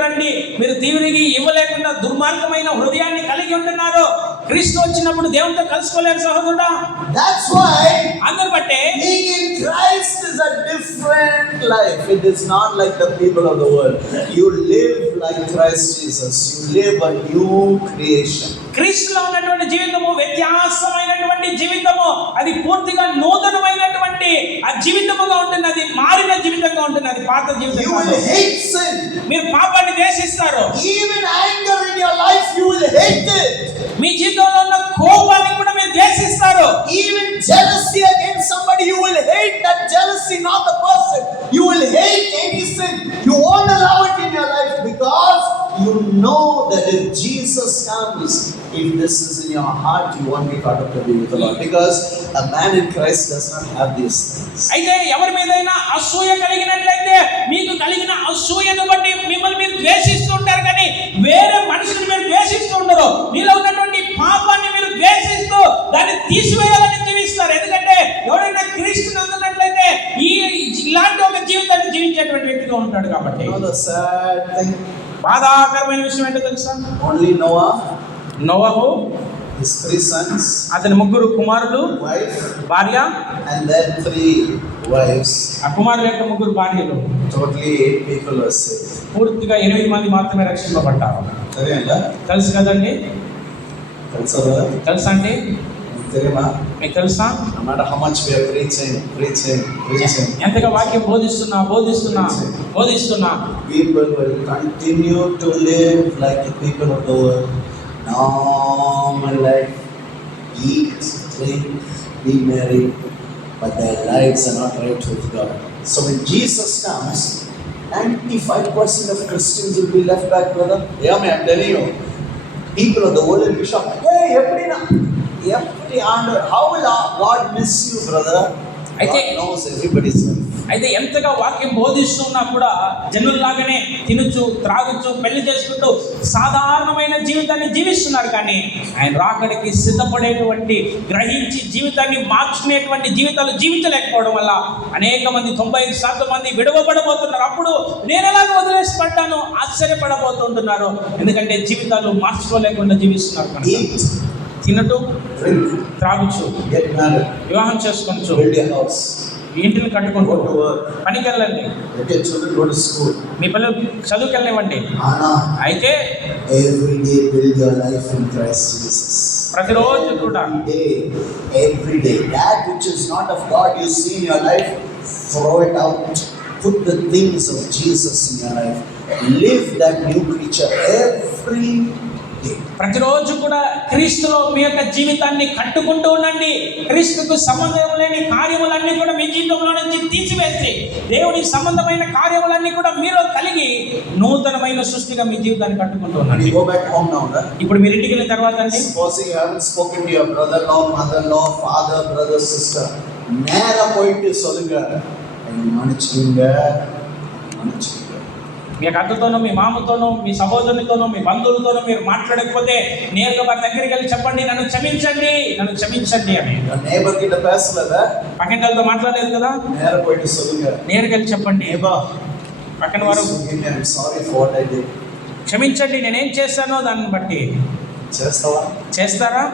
రండి. మీరు తిరిగి ఇవ్వలేకుండా దుర్మార్గమైన హృదయాన్ని కలిగి ఉంటున్నారు. క్రీస్తు వచ్చినప్పుడు దేవునితో కలుసుకోలేరు సహోదరుడా. That's why అందరు బట్టే being in Christ is a different life. It is not like the people of the world. You live like Christ Jesus. You live a new creation. క్రీస్తులో ఉన్నటువంటి జీవితము వ్యత్యాసమైనటువంటి జీవితము. అది పూర్తిగా నూతనమైనటువంటి ఆ జీవితముగా ఉంటుంది. అది మారిన జీవితంగా ఉంటుంది. అది పాత జీవితం. You will hate sin. మీరు పాపాన్ని ద్వేషిస్తారు. Even anger in your life, you will hate it. మీ జీవితంలో ఉన్న కోపాన్ని కూడా మీరు ద్వేషిస్తారు. Even jealousy against somebody, you will hate that jealousy, not the person. You will hate any sin. You won't allow it in your life because you know that if Jesus comes, if this is in your heart, you won't be caught up to be with the Lord. Because a man in Christ does not have these things. అయితే ఎవరి మీదైనా అసూయ కలిగినట్లయితే మీకు కలిగిన అసూయను బట్టి మిమ్మల్ని మీరు ద్వేషిస్తూ ఉంటారు, కానీ వేరే మనుషులను మీరు ద్వేషిస్తూ ఉండరు. మీలో ఉన్నటువంటి పాపాన్ని మీరు ద్వేషిస్తూ దాన్ని తీసివేయాలని జీవిస్తారు. ఎందుకంటే ఎవరైనా క్రీస్తుని అందున్నట్లయితే ఇలాంటి ఒక జీవితాన్ని జీవించేటువంటి వ్యక్తిగా ఉంటాడు. కాబట్టి You know the sad thing? బాధాకరమైన విషయం ఏంటో తెలుసా? Only Noah, నోవహు, his 3 sons, అతని 3 కుమారులు, wife, భార్య, and then 3 wives. ఆ కుమారుల యొక్క 3 భార్యలు. Totally 8 people were saved. పూర్తిగా 8 మంది మాత్రమే రక్షింపబడ్డారు. తెలియదా? తెలుసు కదండి? తెలుసా brother? తెలుసా అండి? తెలియమా? మీకు తెలుసా? No matter how much we are preaching, ఎంతగా వాక్యం బోధిస్తున్నా people will continue to live like the people of the world. Normal life, eat, drink, be merry, but their lives are not right with God. So when Jesus comes, 95% of Christians will be left back, brother. Yeah, man, I'm telling you. People of the world will be shocked. Hey, how will God miss you, brother? God knows everybody's life. అయితే ఎంతగా వాక్యం బోధిస్తున్నా కూడా జనుల్లాగానే తినచ్చు, త్రాగొచ్చు, పెళ్లి చేసుకుంటూ సాధారణమైన జీవితాన్ని జీవిస్తున్నారు. కానీ ఆయన రాకడికి సిద్ధపడేటువంటి, గ్రహించి జీవితాన్ని మార్చుకునేటువంటి జీవితాలు జీవించలేకపోవడం వల్ల అనేక మంది 95% మంది విడవబడబోతున్నారు. అప్పుడు నేను ఎలాగ వదిలేసి పడ్డాను ఆశ్చర్యపడబోతుంటున్నారు. ఎందుకంటే జీవితాలు మార్చుకోలేకుండా జీవిస్తున్నారు కనుక. Eat, తినటం, drink, త్రాగుచ్చు, get married, వివాహం చేసుకోవచ్చు, build a house, ఇంటిని కట్టుకుంటూ go to work, పనికి వెళ్ళండి, let your children go to school. మీ పిల్లలు చదువుకు వెళ్ళనివ్వండి. Anna, అయితే every day build your life in Christ Jesus. ప్రతిరోజు కూడా Every day. That which is not of God you see in your life, throw it out. Put the things of Jesus in your life. Live that new creature every day. ప్రతిరోజు కూడా క్రీస్తులో మీ యొక్క జీవితాన్ని కట్టుకుంటూ ఉండండి. క్రీస్తుకు సంబంధం లేని కార్యములన్నీ కూడా మీ జీవితంలో నుంచి తీసివేసి దేవుని సంబంధమైన కార్యములన్నీ కూడా మీరు కలిగి నూతనమైన సృష్టిగా మీ జీవితాన్ని కట్టుకుంటూ When ఉండండి. you go back home now, right? ఇప్పుడు మీరు ఇంటికి వెళ్ళిన తర్వాత అండి, Supposing you haven't spoken to your brother-in-law, mother-in-law, father, brother, sister. நேரா போயிட்டு சொல்லுங்க, என்னை மன்னிச்சிடுங்க. మీ అక్కతోనో, మీ మామతోనో, మీ సహోదరునితోనో, మీ బంధువులతోనో మీరు మాట్లాడకపోతే నేరుగా వారి దగ్గరికి వెళ్ళి చెప్పండి, నన్ను క్షమించండి, నన్ను క్షమించండి అని. neighbor கிட்ட பேசலதா, పక్కింటితో మాట్లాడలేదు కదా, நேரா போயிட்டு சொல்லுங்க, నేరుగా వెళ్ళి చెప్పండి. neighbor, పక్కన వారు I'm sorry for what I did. క్షమించండి, నేనేం చేశానో దాన్ని బట్టి. చేస్తావా? చేస్తారా?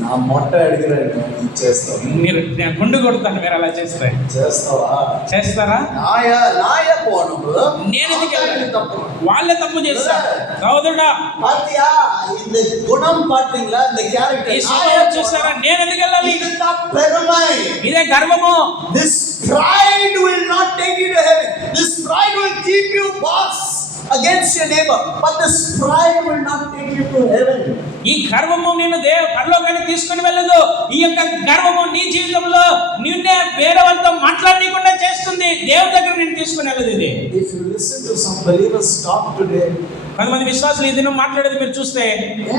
నా మొట్ట అడిగిరాడు, నేను చేస్తావా? మీరు, నేను గుండు కొడతాను మీరు అలా చేస్తే. చేస్తావా? చేస్తారా? నాయ పోను, నేను ఎందుకు వెళ్ళాలి? వాళ్ళే తప్పు చేస్తారు. సోదరుడా, பாத்தியா இந்த குணம் பாத்தீங்களா, இந்த ఈ క్యారెక్టర్ స్వభావం చూసారా? నేను ఎందుకు వెళ్ళాలి? இதுதான் பெருமை. ఇదే గర్వము. This pride will not take you to heaven. This pride will keep you boss against your neighbor, but this pride will not take you to heaven. ఈ గర్వము నేను పరలోకానికి తీసుకుని వెళ్ళదు. ఈ యొక్క గర్వము నీ జీవితంలో నిన్నే వేరే వాళ్ళతో మాట్లాడకుండా చేస్తుంది. దేవుని దగ్గర నేను తీసుకుని వెళ్ళదు. ఇది If you listen to some believers talk today, కొంతమంది విశ్వాసులు ఇది మాట్లాడేది మీరు చూస్తే,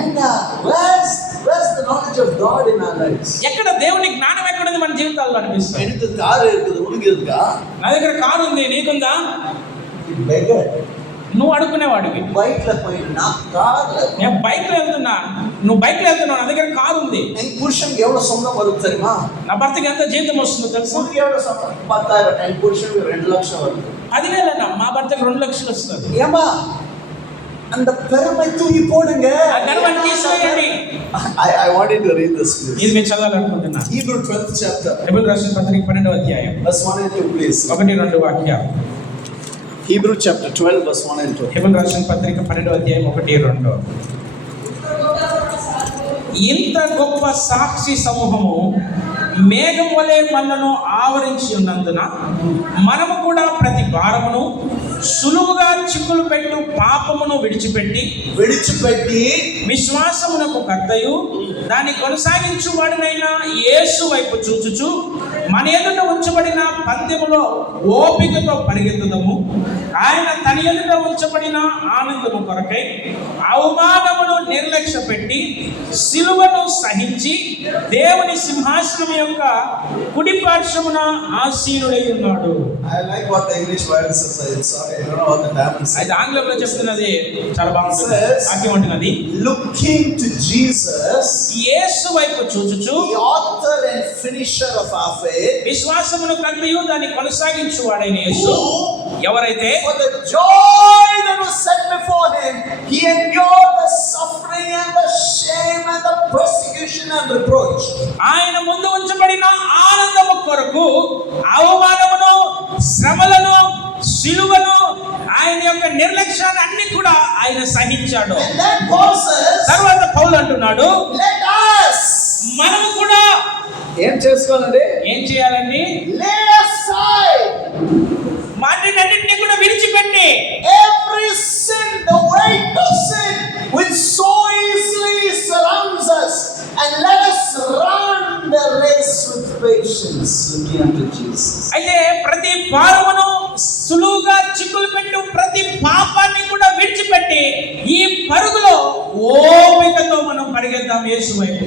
and where's the knowledge of God in our lives? ఎక్కడ దేవుని జ్ఞానం ఎక్కడుంది మన జీవితాల్లో అనిపిస్తుంది. எனக்கு கார் இருக்குது, உனக்கு இருக்கா? నా దగ్గర కారు ఉంది, నీకుందా? beggar. నువ్వు అడుక్కునేవాడివి. బైక్లో పోయినా కార్లో, నేను బైక్లో వెళ్తున్నా, నువ్వు బైక్లో వెళ్తున్నావు, నా దగ్గర కారు ఉంది. என் புருஷனுக்கு எவ்வளவு சொந்தம் வரும் தெரியுமா? నా భర్తకి ఎంత జీతం వస్తుందో తెలుసు? உனக்கு எவ்வளவு சொந்தம்? 10,000. என் புருஷனுக்கு 2 லட்சம் வருது. 10,000 అన్న, మా భర్తకి 2 లక్షలు వస్తుంది. ஏமா அந்த பெருமை தூக்கி போடுங்க. ఆ గర్వాన్ని తీసివేయండి. I wanted to read this, please. ఇది మీరు చదవాలనుకుంటున్నా. Hebrew 12th chapter. హెబ్రీయులకు రాసిన పత్రిక 12వ అధ్యాయం Verse 1 and 2, please. 1-2 వాక్యాలు. Hebrew chapter 12, verse 1 and 2. హెబ్రీయులకు రాసిన పత్రిక 12వ అధ్యాయం 1-2. ఇంత గొప్ప సాక్షి సమూహము మేఘం వలె మనను ఆవరించి ఉన్నందున మనము కూడా ప్రతి భారమును సులువుగా చిక్కులు పెట్టు పాపమును విడిచిపెట్టి విశ్వాసమునకు కర్తయు దాన్ని కొనసాగించువాడినైన యేసు వైపు చూచుచు మన ఎదుట ఉంచబడిన పందెములో ఓపికతో పరిగెత్తుదము. ఆయన తన ఎదుట ఉంచబడిన ఆనందము కొరకై అవమానమును నిర్లక్ష్య పెట్టి సిలువను సహించి దేవుని సింహాసనం యొక్క కుడి పార్శ్వమున ఆసీనుడై ఉన్నాడు. I like what the English Bible says. Sorry, I don't know what the Bible says. అయితే ఆంగ్లంలో చెప్తున్నది చాలా బాగుంటుంది. వాక్యం అంటున్నది, looking to Jesus, యేసు వైపు చూచుచు, the author and finisher of our faith, విశ్వాసమును కర్తయు దాన్ని కొనసాగించువాడైన యేసు, ఎవరైతే for the joy that was set before him, he endured the suffering and the shame and the persecution and reproach. ఆయన ముందు ఉంచబడిన ఆనందము కొరకు అవమానమును, శ్రమలను, సిలువను, ఆయన యొక్క నిర్లక్ష్యాన్ని అన్ని కూడా ఆయన సహించాడు. తర్వాత పౌలు అంటున్నాడు, మనము కూడా ఏం చేసుకోవాలండి? ఏం చేయాలండి? lay aside వాటినన్నింటినీ కూడా విడిచిపెట్టి every sin, the weight of sin which so easily surrounds us, and let us run the race with patience, looking unto Jesus. అయితే ప్రతి భారమును సులువుగా చిక్కులు పెట్టు ప్రతి పాపాన్ని కూడా విడిచిపెట్టి ఈ పరుగులో ఓపికతో మనం పరిగెత్తాం యేసు వైపు.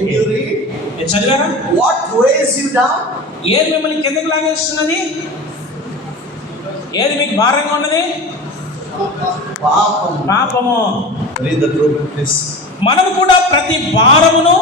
చదివారా? What weighs you down? ఏది మిమ్మల్ని కిందకి లాగేస్తున్నది? ఏది మీకు భారంగా ఉన్నది? పాపం. పాపము. Read the truth, please. మనము కూడా ప్రతి భారమును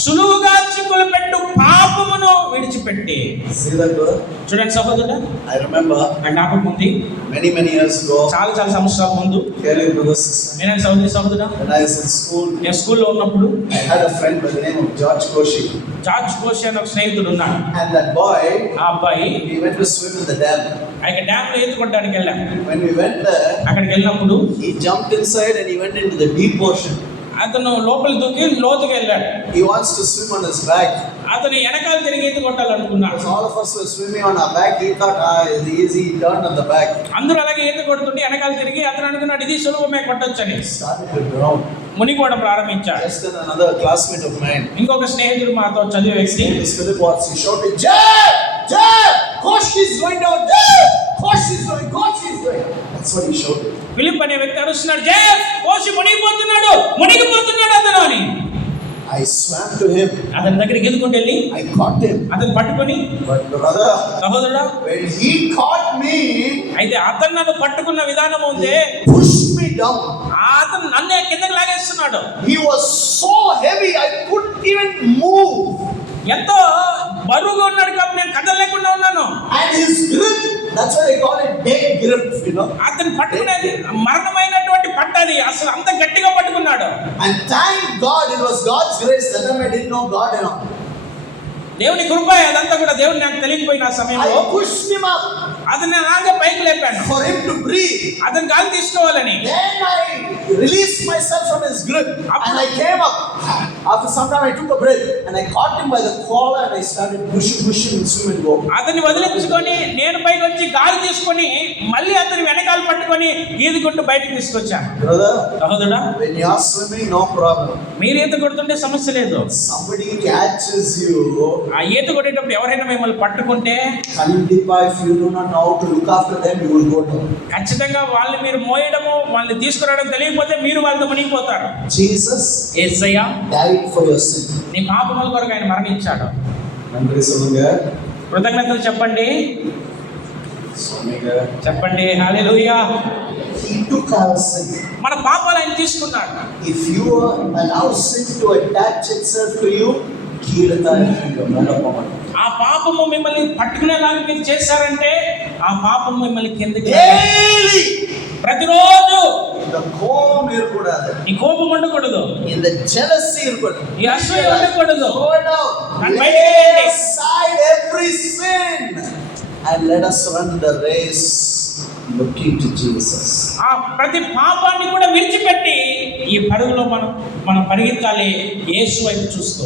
సులువుగా చిక్కులు పెట్టు పాపమును విడిచిపెట్టి. See that word? చూడండి సహోదరుడా, I remember జ్ఞాపకం ఉంది many years ago, చాలా సంవత్సరాల ముందు caring brothers and sisters, నేను సహోదరుడా when I was in school, నేను స్కూల్లో ఉన్నప్పుడు I had a friend by the name of George Koshi, George Kosi అని ఒక స్నేహితుడు ఉన్నాడు. and that boy, ఆ అబ్బాయి we went to swim in the dam. ఆయన డ్యామ్ లో ఈదుకోవడానికి వెళ్ళాం. When we went there, అక్కడికి వెళ్ళినప్పుడు he jumped inside and he went into the deep ocean. అతను లోపలి దూకి లోతుకి వెళ్ళాడు. He wants to swim on his back. అతను వెనకాల తిరిగి ఈత కొట్టాలనుకున్నాడు. As all of us were swimming on our back, he thought, it's easy, he turned on the back. అందరూ అలాగే ఈత కొడుతుంటే వెనకాల తిరిగి అతను అనుకున్నాడు ఇది సులభమే కొట్టొచ్చని. Started to drown. మునిగిపోవడం ప్రారంభించాడు. Just then another classmate of mine, ఇంకొక స్నేహితుడు మాతో చదివే వ్యక్తి his name is Philip Watts, he shouted, Jay, Kosh is going down, Jay, Kosh is going, Kosh is going. That's what he shouted. Philip అనే వ్యక్తి అరుస్తున్నాడు, జే కోసి మునిగిపోతున్నాడు అతను అని. I swam to him. అతని దగ్గరికి ఎదుకుంటూ వెళ్ళి I caught him. అతను పట్టుకొని, But brother, సహోదరుడా, when he caught me, అయితే అతను నన్ను పట్టుకున్న విధానం ఉందే, pushed me down. అతను నన్నే కిందకి లాగేస్తున్నాడు. He was so heavy, I couldn't even move. ఎంతో బరువుగా ఉన్నాడు కాబట్టి నేను కదలలేకుండా ఉన్నాను. And his grip, that's why they call it dead grip, you know. అతను పట్టుకునేది మరణమైనటువంటి పట్టది, అసలు అంత గట్టిగా పట్టుకున్నాడు. And thank God, it was God's grace. That time I didn't know God, you know. దేవుని కృప, అదంతా కూడా దేవుడు నాకు తెలియకపోయిన సమయంలో I pushed him up అతన్ని అలాగే పైకి లేపాను, for him to breathe. అతను గాలి తీసుకోవాలని. Then I released myself from his grip and I came up. After some time I took a breath and I caught him by the collar and I started pushing and swim and go. అతన్ని వదిలించుకొని నేను పైకి వచ్చి గాలి తీసుకొని మళ్ళీ అతని వెనకాల పట్టుకొని ఈదుకుంటూ బయటకు తీసుకొచ్చాను. Brother, సహోదరుడా, when you are swimming, no problem. మీరు ఈత కొడుతుంటే సమస్య లేదు. Somebody catches you. ఆ ఈత కొట్టేటప్పుడు ఎవరైనా మిమ్మల్ని పట్టుకుంటే Kandipa, if you do not know how to look after them, you will go down. ఖచ్చితంగా వాళ్ళని మీరు మోయడము, వాళ్ళని తీసుకురావడం తెలియకపోతే మీరు వాళ్ళతో మునిగిపోతారు. Jesus Yesayya died for your sin. నీ పాపముల కొరకు ఆయన మరణించాడు. Nandri solunga. కృతజ్ఞతలు చెప్పండి, Somiga. చెప్పండి హల్లెలూయా. He took our sin. మన పాపాలు ఆయన తీసుకున్నాడు. If you allow sin to attach itself to you, ఆ పాపము మిమ్మల్ని పట్టుకునేలాగా మీరు చేశారంటే ఆ పాపము మిమ్మల్ని కిందకి ప్రతిరోజు ఈ కోపం ఉండకూడదు, ఈ అసూయ ఉండకూడదు. every sin and let us run the race looking to Jesus. ఆ ప్రతి పాపాన్ని కూడా విడిచిపెట్టి ఈ పరుగులో మనం పరిగెత్తాలి యేసు వైపు చూస్తూ.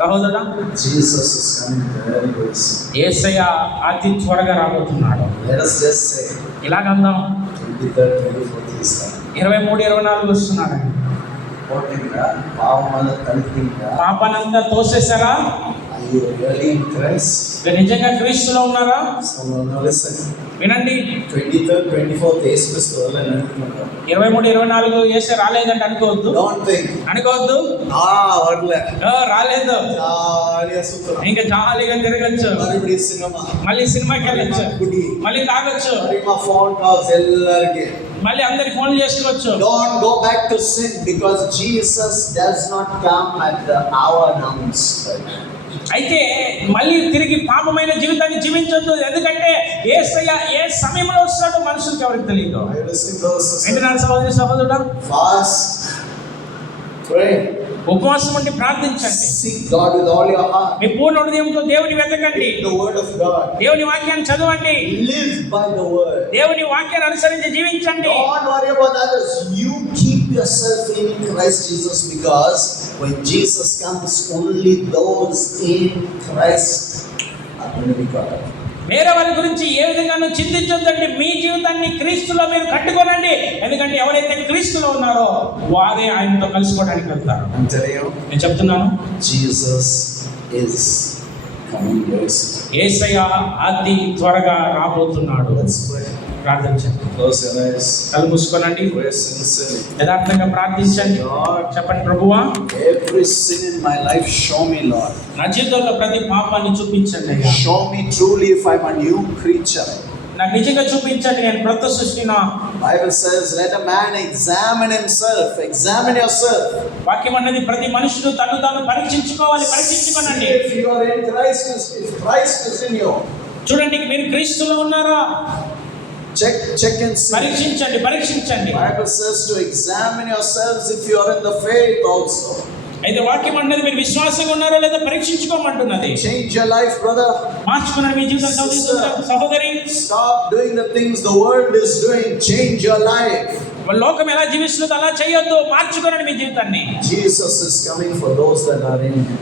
సహోదరుడా, Jesus is coming very soon. యేసయ్య అతి త్వరగా రాబోతున్నాడు. Let us just say ఇలాగందాం, 23rd, 24th is coming. 23, 24 వస్తున్నాడు. పాపానంతా తోసేశారా? Are you really in Christ? మీరు నిజంగా క్రీస్తులో ఉన్నారా? So now listen. వినండి, 23rd, 24th యేసుక్రీస్తు వలన అనుకుంటున్నాను. 23, 24 యేసు రాలేదంటే అనుకోవద్దు. Don't think. అనుకోవద్దు. వడ్లే. రాలేదు. జాలీగా సూత్రం. ఇంకా జాలీగా తిరగచ్చు. మరిబడి సినిమా. మళ్ళీ సినిమాకి వెళ్ళొచ్చు. మళ్ళీ తాగొచ్చు. మరి మా ఫోన్ కాల్స్ ఎల్లరికి. మళ్ళీ అందరికి ఫోన్ చేసుకోవచ్చు. Don't go back to sin because Jesus does not come at the hour announced. అయితే మళ్ళీ తిరిగి పాపమైన జీవితాన్ని జీవించొద్దు, ఎందుకంటే యేసయ్య ఏ సమయంలో వస్తాడో మనుషులకు ఎవరికి తెలియదు. ఏంటంటే సహోదరుడా, ఫాస్ట్, ప్రే, ఉపవాసం ఉండి ప్రార్థించండి. seek God with all your heart. మీ పూర్ణ హృదయంతో దేవుని వెతకండి. The word of God. దేవుని వాక్యాన్ని చదవండి. Live by the word. దేవుని వాక్యాన్ని అనుసరించి జీవించండి. Don't worry about others. You keep yourself in Christ Jesus because when Jesus comes, only those in Christ are going to be caught up. వేరే వాళ్ళ గురించి ఏ విధంగానూ చింతించొద్దండి. మీ జీవితాన్ని క్రీస్తులో మీరు కట్టుకోనండి, ఎందుకంటే ఎవరైతే క్రీస్తులో ఉన్నారో వారే ఆయనతో కలుసుకోవడానికి వెళ్తారు. నేను చెప్తున్నాను, Jesus is coming very soon. యేసయ్య అతి త్వరగా రాబోతున్నాడు. Let's pray. ప్రార్థించండి. Close your eyes. కళ్ళు మూసుకోనండి. Pray sincerely. యథార్థంగా ప్రార్థించండి. చెప్పండి, ప్రభువా, Every sin in my life, show me, Lord. నా జీవితంలో ప్రతి పాపాన్ని చూపించండి అయ్యా. Show me truly if I'm a new creature. నాకు నిజంగా చూపించండి, నేను క్రొత్త సృష్టినా. Bible says, let a man examine himself. Examine yourself. వాక్యం అన్నది ప్రతి మనుషుడు తను తాను పరీక్షించుకోవాలి, పరీక్షించుకోనండి. If you are in Christ, if Christ is in you, చూడండి మీరు క్రీస్తులో ఉన్నారా, check and see. పరీక్షించండి, పరీక్షించండి. Bible says to examine yourselves if you are in the faith also. అయితే వాక్యం అన్నది మీరు విశ్వాసంగా ఉన్నారో లేదా పరీక్షించుకోమంటున్నది. Change your life, brother. మార్చుకున్న మీ జీవితం సహోదరి. Stop doing the things the world is doing. Change your life. లోకం ఎలా జీవిస్తుందో అలా చేయొద్దు, మార్చుకోనండి మీ జీవితాన్ని. Jesus is coming for those that are in him.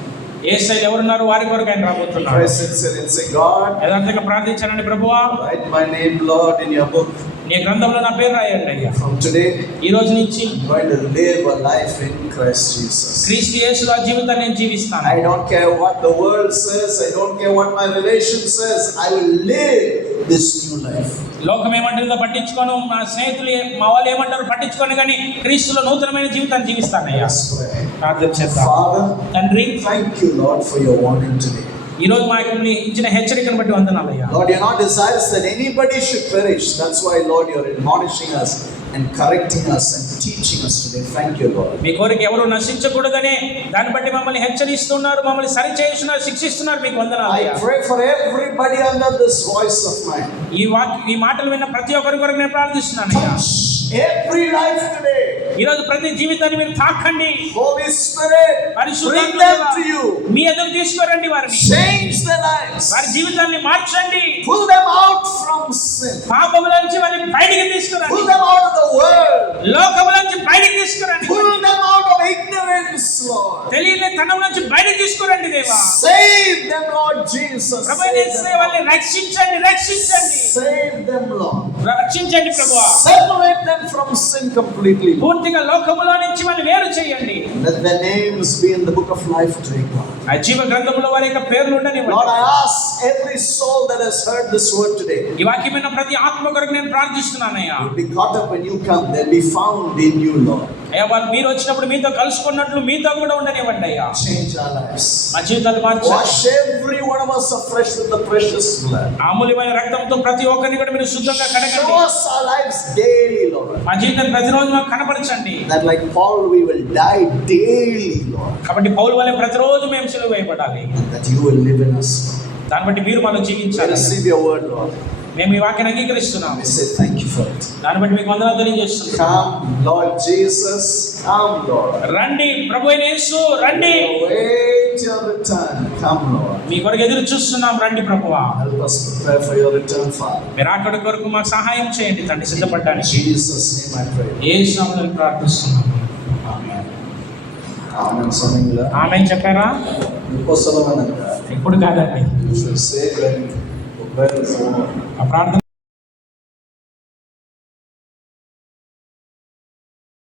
యేసయ్య ఎవరున్నారు వారి కొరకు ఆయన రాబోతున్నారు. Pray sincerely and say, God, యథార్థంగా ప్రార్థించానండి, ప్రభువా write my name, Lord, in your book. నీ గ్రంథంలో నా పేరు రాయండి అయ్యా. From today, ఈ రోజు నుంచి I'm going to live a life in Christ Jesus. క్రీస్తు యేసులో ఆ జీవితాన్ని నేను జీవిస్తాను. I don't care what the world says. I don't care what my relation says. I will live this new life. లోకం ఏమంటుందో పట్టించుకోను, మా స్నేహితులు మా వాళ్ళు ఏమంటారు పట్టించుకోను, కానీ క్రీస్తులో నూతనమైన జీవితాన్ని జీవిస్తానయ్యా. Let's pray. ప్రార్థన చేద్దాం. Father, తండ్రి, thank you, Lord, for your warning today. ఈ రోజు మా యొక్క ఇచ్చిన హెచ్చరికను బట్టి వందనాలయ్యా. Lord, you're not desirous that anybody should perish. That's why, Lord, you're admonishing us and correcting us and teaching us today. Thank you, Lord. మీ కోరిక ఎవరు నశించకూడదని దాన్ని బట్టి మమ్మల్ని హెచ్చరిస్తున్నారు, మమ్మల్ని సరిచేస్తున్నారు, శిక్షిస్తున్నారు. మీకు వందనాలయ్యా. I pray for everybody under this voice of mine. ఈ మాటలు విన్న ప్రతి ఒక్కరి కొరకు నేను ప్రార్థిస్తున్నానయ్యా. Touch every life today. ఈ రోజు ప్రతి జీవితాన్ని మీరు తాకండి. Holy Spirit, bring them to you. మీ ఎదురు తీసుకురండి వారిని. Change their lives. వారి జీవితాన్ని మార్చండి. Pull them out from sin. పాపముల నుంచి వారిని బయటికి తీసుకురండి. Pull them out of the world. లోకముల నుంచి బయటికి తీసుకురండి. Pull them out of ignorance, Lord. తెలియని తనం నుంచి బయటికి తీసుకురండి దేవా. Save them, Lord Jesus. ప్రభువా యేసయ్య వాళ్ళని రక్షించండి, రక్షించండి. Save them, Lord. రక్షించండి ప్రభువా. Separate them from sin completely. పూర్తిగా లోకములో నుంచి వాళ్ళని వేరు చేయండి. Let their names be in the book of life today, God. ఆ జీవ గ్రంథంలో వారి యొక్క పేర్లు ఉండనివ్వండి. Lord, I ask every soul that has heard this word today, ఈ వాక్యమైన ప్రతి ఆత్మ కొరకు నేను ప్రార్థిస్తున్నానయ్యా. will be caught up when you come. They'll be found in you, Lord. అయ్యా వాళ్ళు మీరు వచ్చినప్పుడు మీతో కలుసుకున్నట్లు మీతో కూడా ఉండనివ్వండి అయ్యా. Change our lives. మా జీవితాలు మార్చండి. Wash every one of us afresh with the precious blood. అమూల్యమైన రక్తంతో ప్రతి ఒక్కరిని కూడా మీరు శుద్ధంగా Show కడగండి. us our lives daily, Lord. మా జీవితం ప్రతిరోజు మాకు కనపరచండి. That like Paul, we will die daily, Lord. కాబట్టి పౌలు వలె ప్రతిరోజు మేము సిలువ వేయబడాలి. That you will live in us. దాన్ని బట్టి మీరు మనం We జీవించాలి. receive your word, Lord. మేము ఈ వాక్యాన్ని అంగీకరిస్తున్నాం. We say thank you for it. దాన్ని బట్టి మీకు వందనాలు తెలియజేస్తున్నాం. Come, Lord Jesus. Come, Lord. రండి ప్రభు అయిన యేసు, రండి. Wait your return. Come, Lord. మీ కొరకు ఎదురు చూస్తున్నాం, రండి ప్రభువా. Help us prepare for your return, Father. మీరు అక్కడి కొరకు మాకు సహాయం చేయండి తండ్రి, In సిద్ధపడడానికి. Jesus' name I pray. యేసు నామములో ప్రార్థిస్తున్నాం. Amen. Amen. Something ఆమేన్ చెప్పారా? ఇప్పుడు ఇప్పుడు కాదండి. you should say when ఆ ప్రార్థన